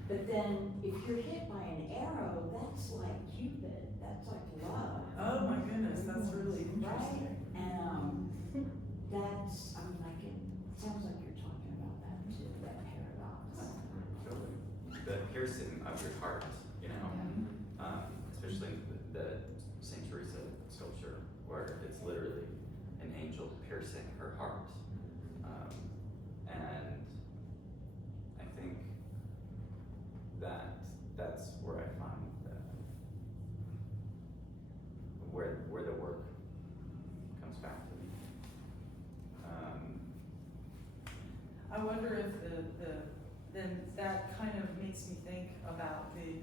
But then if you're hit by an arrow, that's like Cupid, that's like love. Oh my goodness, that's really interesting. Right? And that's, it sounds like you're talking about that too, that paradox. the piercing of your heart, especially the Saint Teresa sculpture, where it's literally an angel piercing her heart. And I think that's where I find where the work comes back to me. I wonder if then that kind of makes me think about the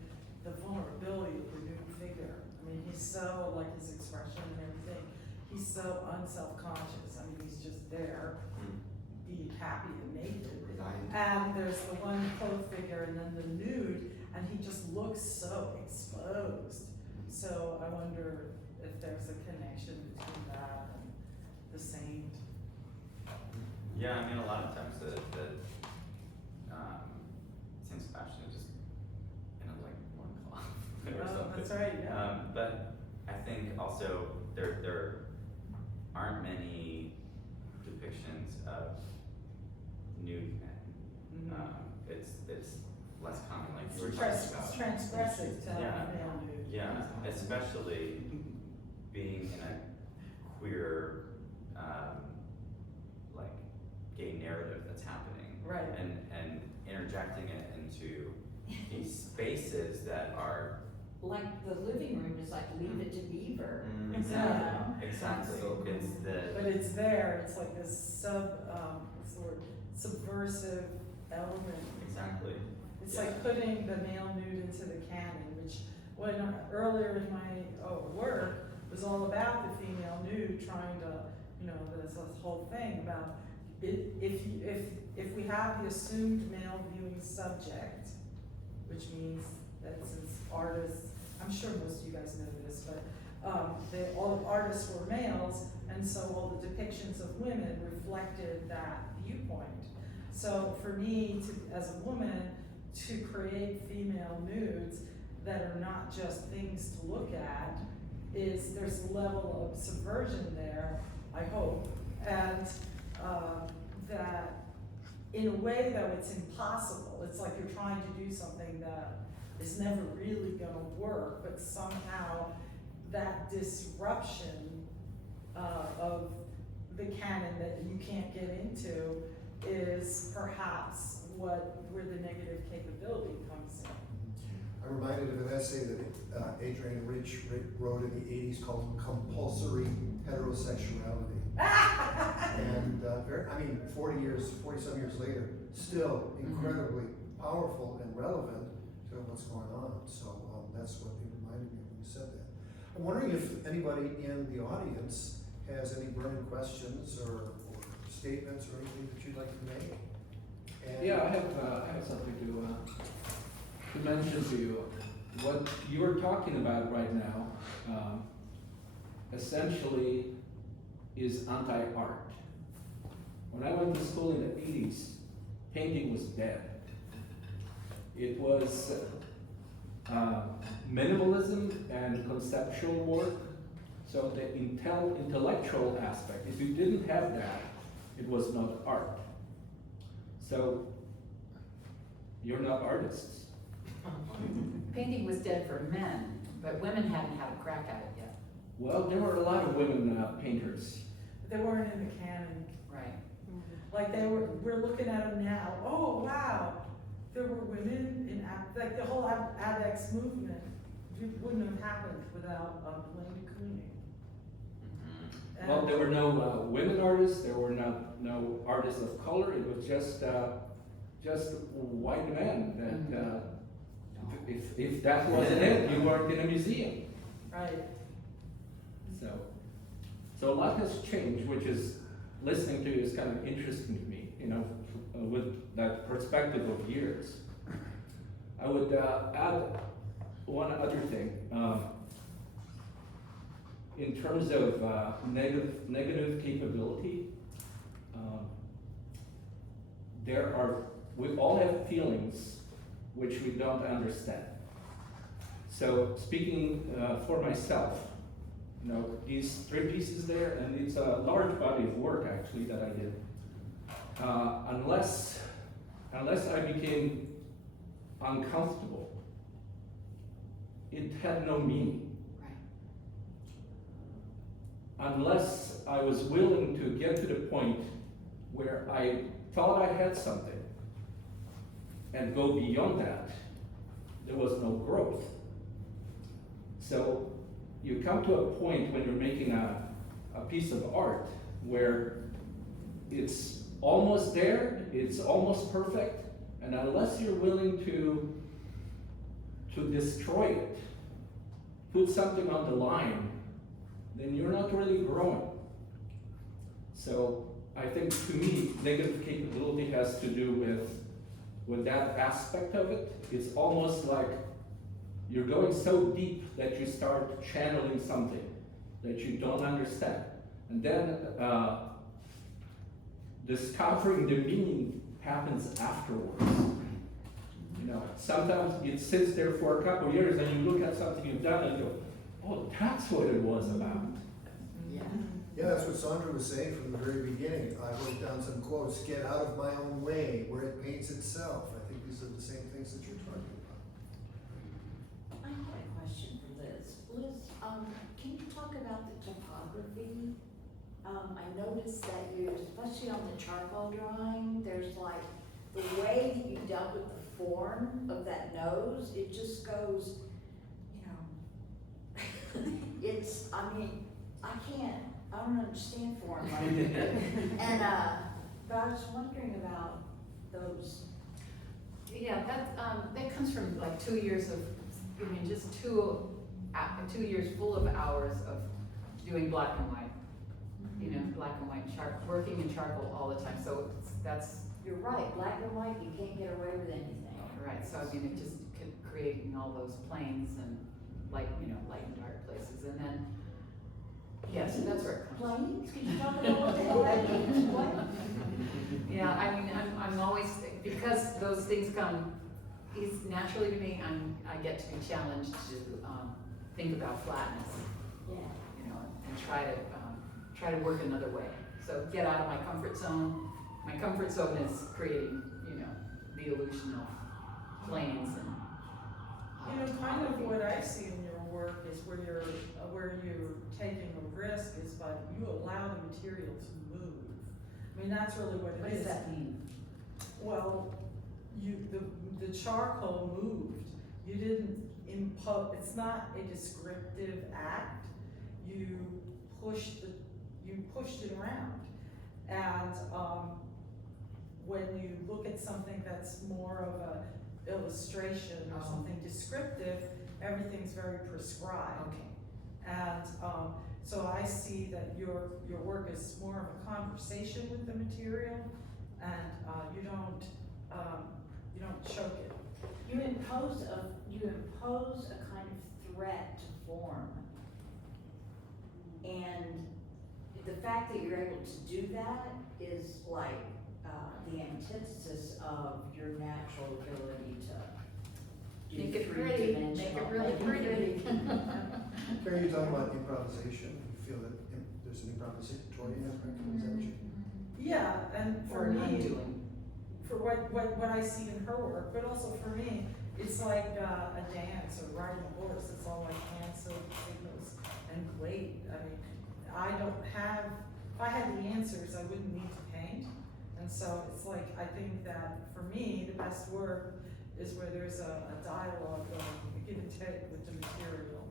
vulnerability of the nude figure. He's so, his expression and everything, he's so unself-conscious. He's just there, be happy and naked. And there's the one clothed figure and then the nude, and he just looks so exposed. So I wonder if there's a connection between that and Yeah, I mean, a lot of times the Saint Sebastian is just in a like one cloth or Oh, something. that's right, yeah. But I think also there aren't many depictions of nude men. Mhm. It's less common, like you were It's talking about. transgressive to have Yeah. a male nude. Yeah, especially being in a queer, like gay narrative that's happening. Right. And interjecting it into these spaces that are. Like the living room is like Leave It to Beaver. Exactly. Exactly, So cool. it's But the, it's there, it's like this what's the word, subversive element. exactly, It's yeah. like putting the male nude into the canon, which when earlier in my work was all about the female nude, trying to, there's this whole thing about if we have the assumed male viewing subject, which means that since artists, I'm sure most of you guys know this, but all the artists were males, and so all the depictions of women reflected that viewpoint. So for me, as a woman, to create female nudes that are not just things to look at, there's a level of subversion there, I hope, and that in a way though it's impossible. It's like you're trying to do something that is never really gonna work, but somehow that disruption of the canon that you can't get into is perhaps where the negative capability comes in. I'm reminded of an essay that Adrienne Rich wrote in the 80s called Compulsory Heterosexuality. And 40-some years later, still incredibly powerful and relevant to what's going on. So that's what it reminded me when you said that. I'm wondering if anybody in the audience has any burning questions or statements or anything that you'd like to make. And Yeah, I have something to mention to you. What you are talking about right now, essentially is anti-art. When I went to school in the 80s, painting was dead. It was minimalism and conceptual work. So the intellectual aspect, if you didn't have that, it was not art. So you're not artists. Painting was dead for men, but women hadn't had a crack at it yet. Well, there were a lot of women painters. They weren't in the canon. Right. Like we're looking at them now. Oh wow, there were women in like the whole Adex movement wouldn't have happened without Blaine de Kooning. Mhm. Well, there were no women artists. There were no artists of color. It was just white men. That if that wasn't it, you weren't in a museum. Right. So a lot has changed, which is listening to you is kind of interesting to me. With that perspective of years. I would add one other thing. In terms of negative capability, we all have feelings which we don't understand. So speaking for myself, these 3 pieces there, and it's a large body of work actually that I did. Unless I became uncomfortable, it had no meaning. Right. Unless I was willing to get to the point where I thought I had something and go beyond that, there was no growth. So you come to a point when you're making a piece of art where it's almost there, it's almost perfect, and unless you're willing to destroy it, put something on the line, then you're not really growing. So I think to me, negative capability has to do with that aspect of it. It's almost like you're going so deep that you start channeling something that you don't understand. And then discovering the meaning happens afterwards. You know, sometimes it sits there for a couple of years and you look at something you've done and you go, oh, that's what it was about. Yeah. Yeah, that's what Saundra was saying from the very beginning. I wrote down some quotes, get out of my own way, where it paints itself. I think these are the same things that you're talking about. I have a question for Liz. Liz, can you talk about the topography? I noticed that you, especially on the charcoal drawing, there's like, the way that you dealt with the form of that nose, it just goes, you know, it's, I mean, I don't understand form like that. And, but I was wondering about those. Yeah, that comes from like 2 years of, I mean, just 2 years full of hours of doing black and white. You know, black and white working in charcoal all the time, so that's. You're right, black and white, you can't get away with anything. Right, so I mean, it just creating all those planes and light and dark places, and then, yeah, so that's where it comes from. Planes, could you talk about what the hell that means, what? Yeah, I mean, I'm always, because those things come, naturally to me, I get to be challenged to, think about flatness, Yeah. you know, and try to work another way. So get out of my comfort zone. My comfort zone is creating, you know, the illusion of planes and. You know, kind of what I see in your work is where you're taking a risk is by you allow the material to move. I mean, that's really what it is. What does that mean? Well, the charcoal moved. You didn't impose. It's not a descriptive act. You pushed it around, and when you look at something that's more of a illustration or something descriptive, everything's very prescribed. Okay. And so I see that your work is more of a conversation with the material, and you don't choke it. You impose a kind of threat to form. And the fact that you're able to do that is like the antithesis of your natural ability to do Make it pretty, make it really pretty. Carrie, you're talking about improvisation. You feel that there's an improvisatory aspect to it, is that what you? Yeah, and for Or me, undoing. for what I see in her work, but also for me, it's like a dance or riding a horse. It's all like hand signals and glade. I mean, if I had the answers, I wouldn't need to paint. And so it's like, I think that for me, the best work is where there's a dialogue going, a give and take with the material.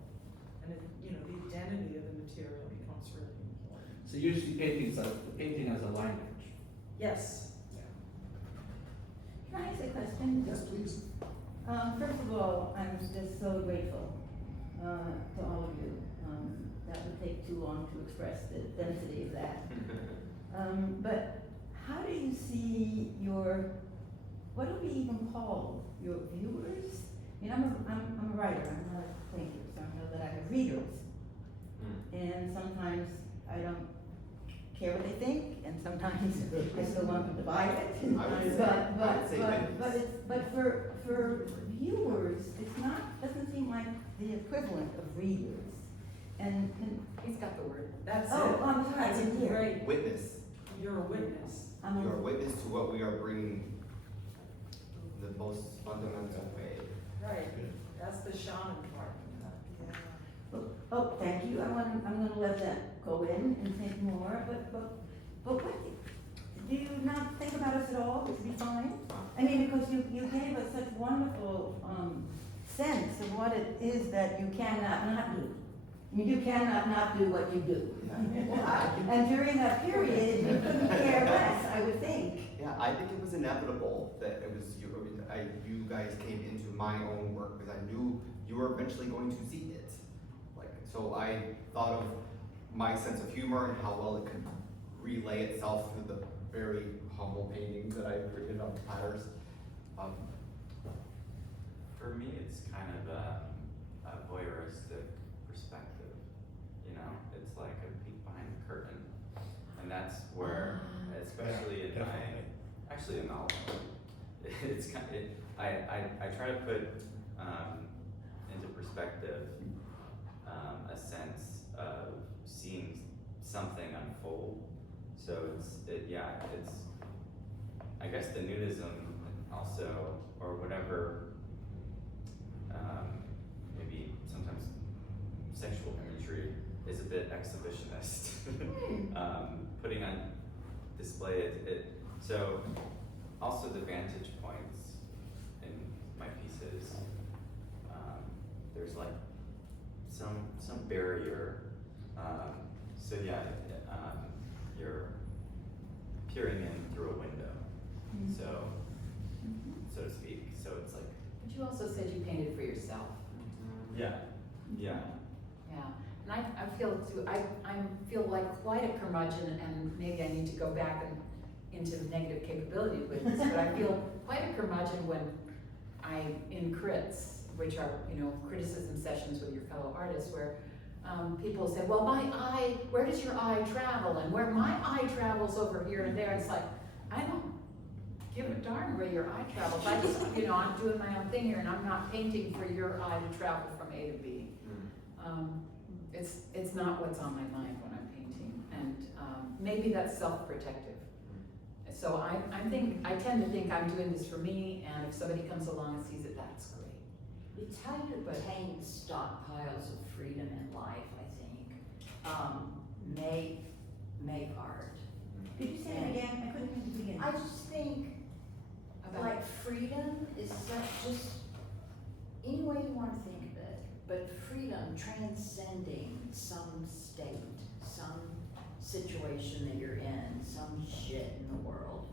And the identity of the material becomes really important. So you see painting as a language. Yes. Can I ask a question? Yes, please. First of all, I'm just so grateful to all of you. That would take too long to express the density of that. But how do you see what do we even call your viewers? I mean, I'm a writer, I'm not a painter, so I know that I have readers. And sometimes I don't care what they think, and sometimes I still want them to buy it. But for viewers, doesn't seem like the equivalent of readers. And He's got the word. That's oh, it. I'm sorry, I That's a didn't hear. great, Witness. you're a witness. You are a witness to what we are bringing the most fundamental way. Right, that's the shaman part. Oh, thank you. I'm gonna let that go in and think more. But what do you not think about us at all? Which would be fine. I mean, because you gave us such wonderful sense of what it is that you cannot not do. You cannot not do what you do. And during that period, you couldn't care less, I would think. Yeah, I think it was inevitable that it was you guys came into my own work because I knew you were eventually going to see it. So I thought of my sense of humor and how well it could relay itself through the very humble paintings that I created on the platters. For me, it's kind of a voyeuristic perspective. It's like a peek behind the curtain, and that's where, especially in actually a novel. It's kind of, I try to put into perspective a sense of seeing something unfold. So it's I guess the nudism also, or whatever, maybe sometimes sexual imagery is a bit exhibitionist. Putting on display so also the vantage points in my pieces, there's like some barrier, so yeah, you're peering in through a window, so to speak, so it's like, But you also said you painted for yourself. yeah. Yeah, and I feel too, I feel like quite a curmudgeon, and maybe I need to go back into negative capability with this, but I feel quite a curmudgeon when in crits, which are, criticism sessions with your fellow artists, where people say, well, where does your eye travel? And where my eye travels over here and there, it's like, I don't give a darn where your eye travels. I just, I'm doing my own thing here, and I'm not painting for your eye to travel from A to B. It's not what's on my mind when I'm painting, and maybe that's self-protective. So I tend to think I'm doing this for me, and if somebody comes along and sees it, that's great. It's how you obtain stockpiles of freedom in life, I think. Make art. Could you say that again? I couldn't hear the beginning. I just think, like, freedom is just any way you want to think of it, but freedom transcending some state, some situation that you're in, some shit in the world.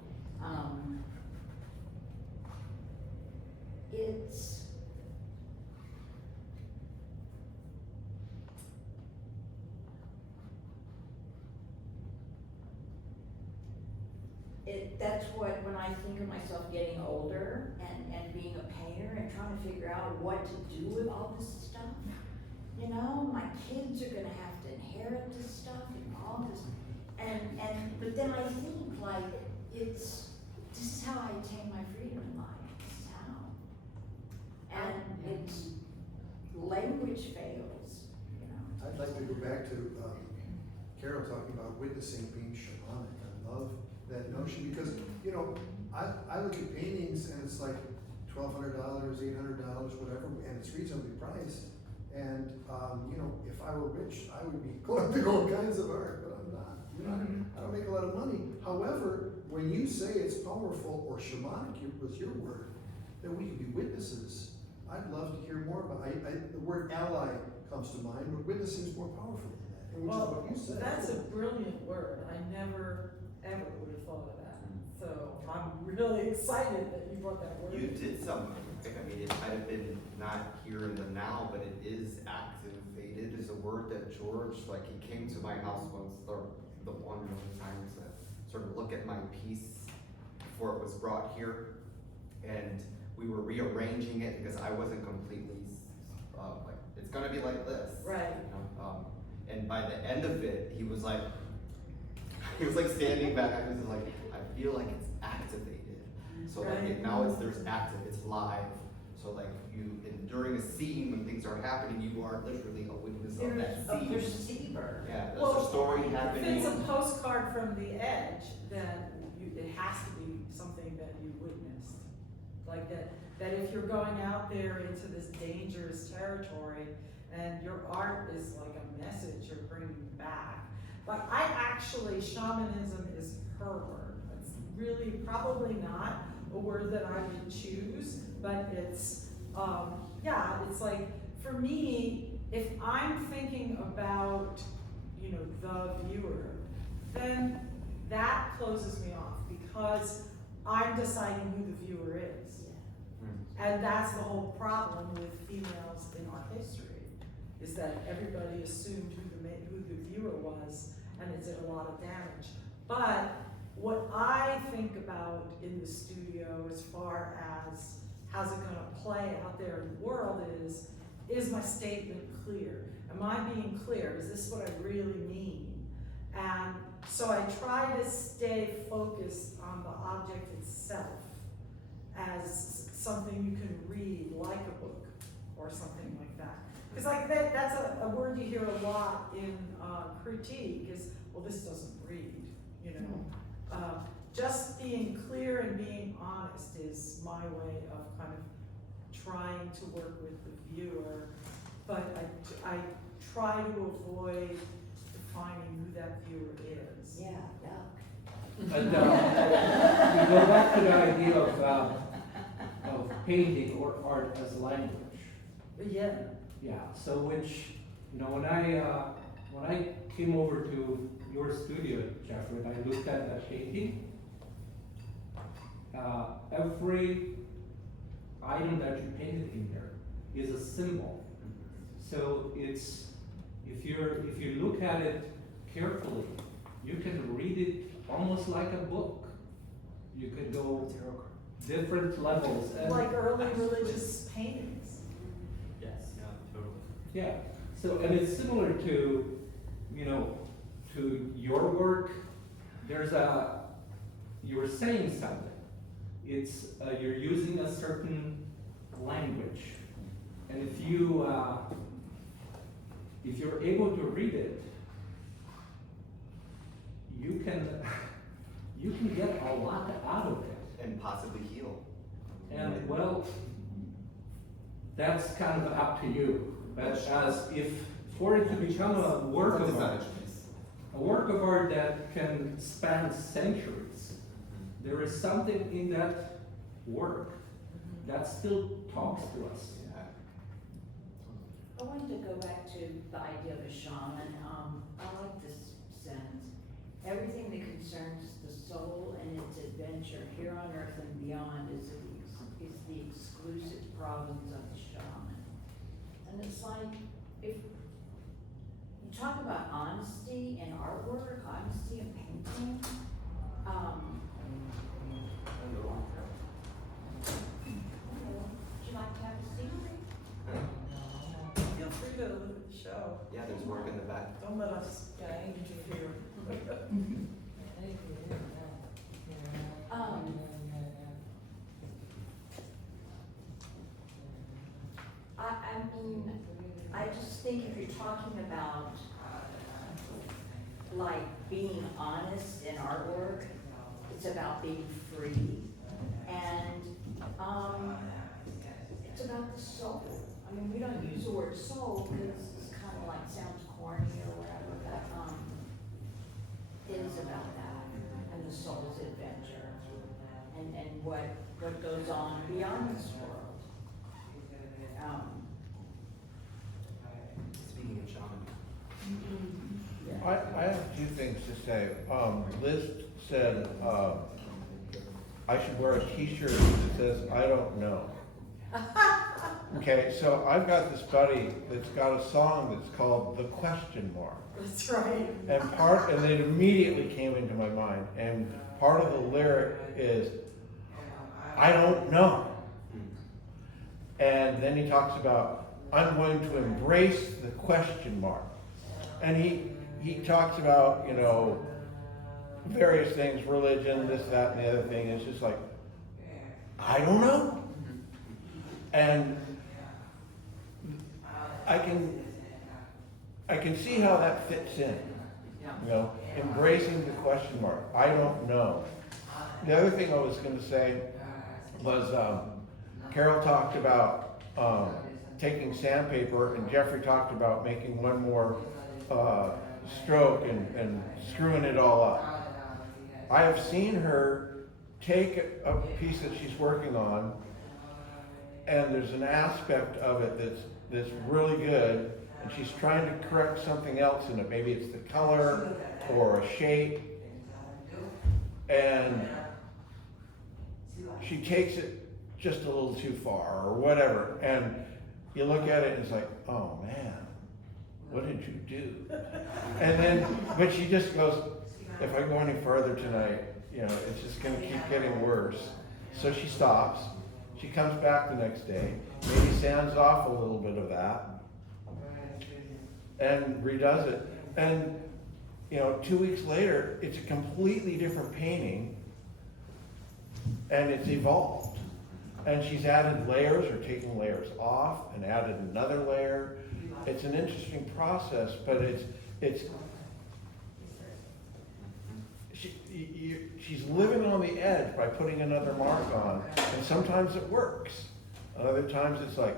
That's what, when I think of myself getting older and being a painter and trying to figure out what to do with all this stuff. My kids are gonna have to inherit this stuff and all this. But then I think, like, this is how I attain my freedom in life. This is how. And it's, language fails, I'd like to go back to Carol talking about witnessing being shamanic. I love that notion because, I look at paintings and it's like $1,200, $800, whatever, and it's reasonably priced. And, if I were rich, I would be collecting all kinds of art, but I'm not. I don't make a lot of money. However, when you say it's powerful or shamanic was your word, that we can be witnesses, I'd love to hear more about it. The word ally comes to mind, but witnessing is more powerful than that, and which is what you said. That's a brilliant word. I never, ever would have thought of that. So I'm really excited that you brought that word. You did something. It might have been not here in the now, but it is activated is a word that George, he came to my house once, or the one or other time to sort of look at my piece before it was brought here. And we were rearranging it because I wasn't completely, it's gonna be like this. Right. And by the end of it, he was like standing back, I was like, I feel like it's activated. So now there's active, it's live. So during a scene when things are happening, you are literally a witness of that scene. There's a receiver. Yeah, there's a story happening. If it's a postcard from the edge, then it has to be something that you witnessed. Like that if you're going out there into this dangerous territory and your art is like a message you're bringing back. But shamanism is her word. It's really probably not a word that I would choose, but it's, it's like, for me, if I'm thinking about, the viewer, then that closes me off because I'm deciding who the viewer is. And that's the whole problem with females in art history, is that everybody assumed who the viewer was, and it did a lot of damage. But what I think about in the studio as far as how's it gonna play out there in the world is my statement clear? Am I being clear? Is this what I really mean? And So I try to stay focused on the object itself as something you can read, like a book, or something like that. Because like that's a word you hear a lot in critique is, well, this doesn't read, you know. Just being clear and being honest is my way of kind of trying to work with the viewer, but I try to avoid defining who that viewer is. Yeah, yeah. But we go back to the idea of painting or art as language. Yeah. Yeah. So which, you know, when I came over to your studio, Jeffrey, and I looked at that painting, every item that you painted in there is a symbol. So it's, if you look at it carefully, you can read it almost like a book. You could go different levels. And Like early religious paintings. Yes, yeah, totally. yeah. So, and it's similar to, you know, to your work. You were saying something. It's, you're using a certain language. And if you're able to read it, you can get a lot out of it. And possibly heal. And well, that's kind of up to you. But as if for it to become a work of art, a work of art that can span centuries, there is something in that work that still talks to us. I wanted to go back to the idea of a shaman. I like this sentence. Everything that concerns the soul and its adventure here on earth and beyond is the exclusive province of the shaman. And it's like, if you talk about honesty in artwork, honesty in painting, would you like to have a seat? Feel free to look at the show. Yeah, there's work in the back. Don't let us interfere. I mean, I just think if you're talking about like being honest in artwork, it's about being free, and it's about the soul. I mean, we don't use the word soul because it's kind of like sounds corny or whatever, but it is about that and the soul's adventure and what goes on beyond this world. Speaking of shaman. I have a few things to say. Liz said I should wear a t-shirt that says, I don't know. Okay, so I've got this buddy that's got a song that's called The Question Mark. That's right. And it immediately came into my mind. And part of the lyric is, I don't know. And then he talks about, I'm going to embrace the question mark. And he talks about, you know, various things, religion, this, that, and the other thing. It's just like, I don't know. And I can see how that fits in, you know, embracing the question mark. I don't know. The other thing I was going to say was Carol talked about taking sandpaper, and Jeffrey talked about making one more stroke and screwing it all up. I have seen her take a piece that she's working on, and there's an aspect of it that's really good, and she's trying to correct something else in it. Maybe it's the color or a shape, and she takes it just a little too far or whatever, and you look at it and it's like, oh man, what did you do? And then, but she just goes, if I go any further tonight, you know, it's just gonna keep getting worse. So she stops, she comes back the next day, maybe sands off a little bit of that, and redoes it. And you know, 2 weeks later, it's a completely different painting, and it's evolved. And she's added layers or taken layers off and added another layer. It's an interesting process, but she's living on the edge by putting another mark on, and sometimes it works. And other times it's like,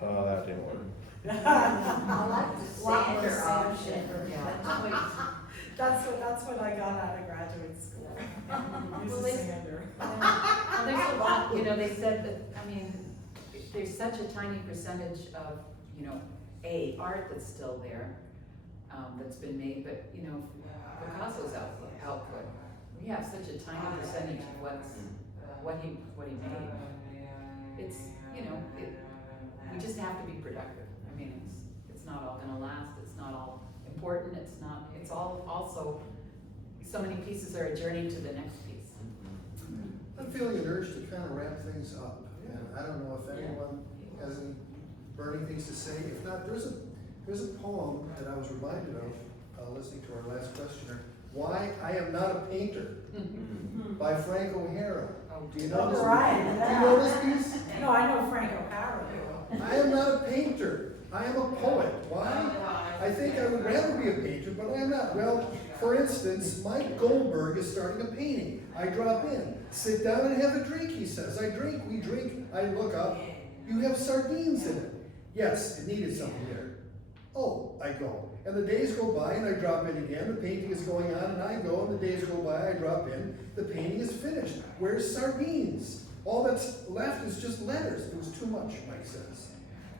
oh, that didn't work. I like the Lot more sander sand. option. That's what I got out of graduate school. Use Well, a they- sander. Well, there's a lot, you know, they said that, I mean, there's such a tiny percentage of, you know, art that's still there, that's been made, but, you know, Picasso's output, we have such a tiny percentage of what he made. It's, you know, we just have to be productive. I mean, it's not all gonna last, it's not all important, it's all also, so many pieces are a journey to the next piece. I'm feeling an urge to kind of wrap things up, and I don't know if anyone has any burning things to say. If not, there's a poem that I was reminded of listening to our last questioner, "Why I Am Not a Painter" by Frank O'Hara. Do you know this? Right. Do you know this piece? No, I know Frank O'Hara. I am not a painter. I am a poet. Why? I think I would rather be a painter, but I am not. Well, for instance, Mike Goldberg is starting a painting. I drop in. Sit down and have a drink, he says. I drink, we drink. I look up. You have sardines in it. Yes, it needed something there. Oh, I go. And the days go by and I drop in again. The painting is going on and I go, and the days go by, I drop in. The painting is finished. Where's sardines? All that's left is just letters. It was too much, Mike says.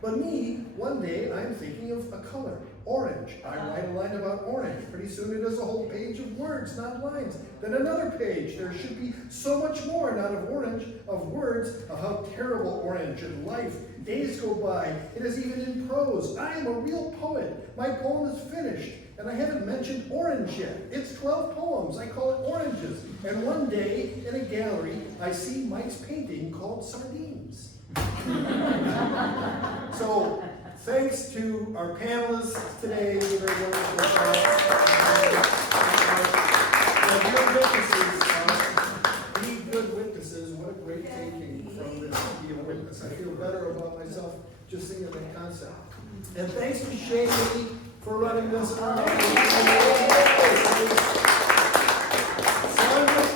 But me, one day, I'm thinking of a color, orange. I write a line about orange. Pretty soon it is a whole page of words, not lines. Then another page. There should be so much more, not of orange, of words, of how terrible orange and life. Days go by. It is even in prose. I am a real poet. My poem is finished. And I haven't mentioned orange yet. It's 12 poems. I call it Oranges. And one day, in a gallery, I see Mike's painting called Sardines. So, thanks to our panelists today. Dear witnesses, be good witnesses. What a great taking from this to be a witness. I feel better about myself just thinking of that concept. And thanks to Shane for running this. Saundra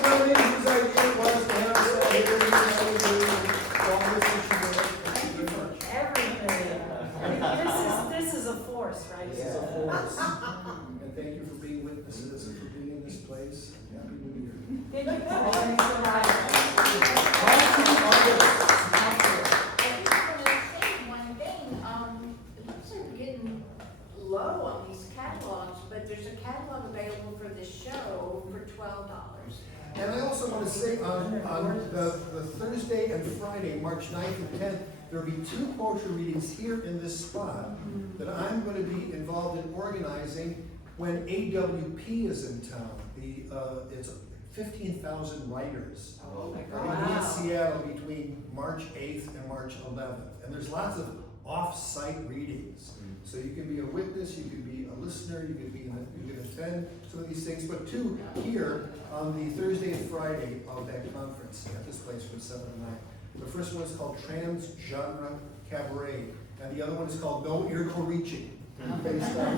Fleming, whose idea it was to have us all here. This is a force, right? This is a force. And thank you for being witnesses and for being in this place. Happy New Year. Thank you, Paul. Thanks so much. I just want to say one thing, it looks like we're getting low on these catalogs, but there's a catalog available for this show for $12. And I also want to say on the Thursday and Friday, March 9th and 10th, there'll be 2 poetry readings here in this spot that I'm going to be involved in organizing when AWP is in town. It's 15,000 writers. Oh my We're going to be in Seattle between March 8th and March 11th. And there's lots of off-site readings. So you can be a witness, you can be a listener, you can attend some of these things, but 2 here on the Thursday and Friday of that conference at this place from 7 to 9. The first one is called Trans-Genre Cabaret, and the other one is called No Ear Reaching. Based on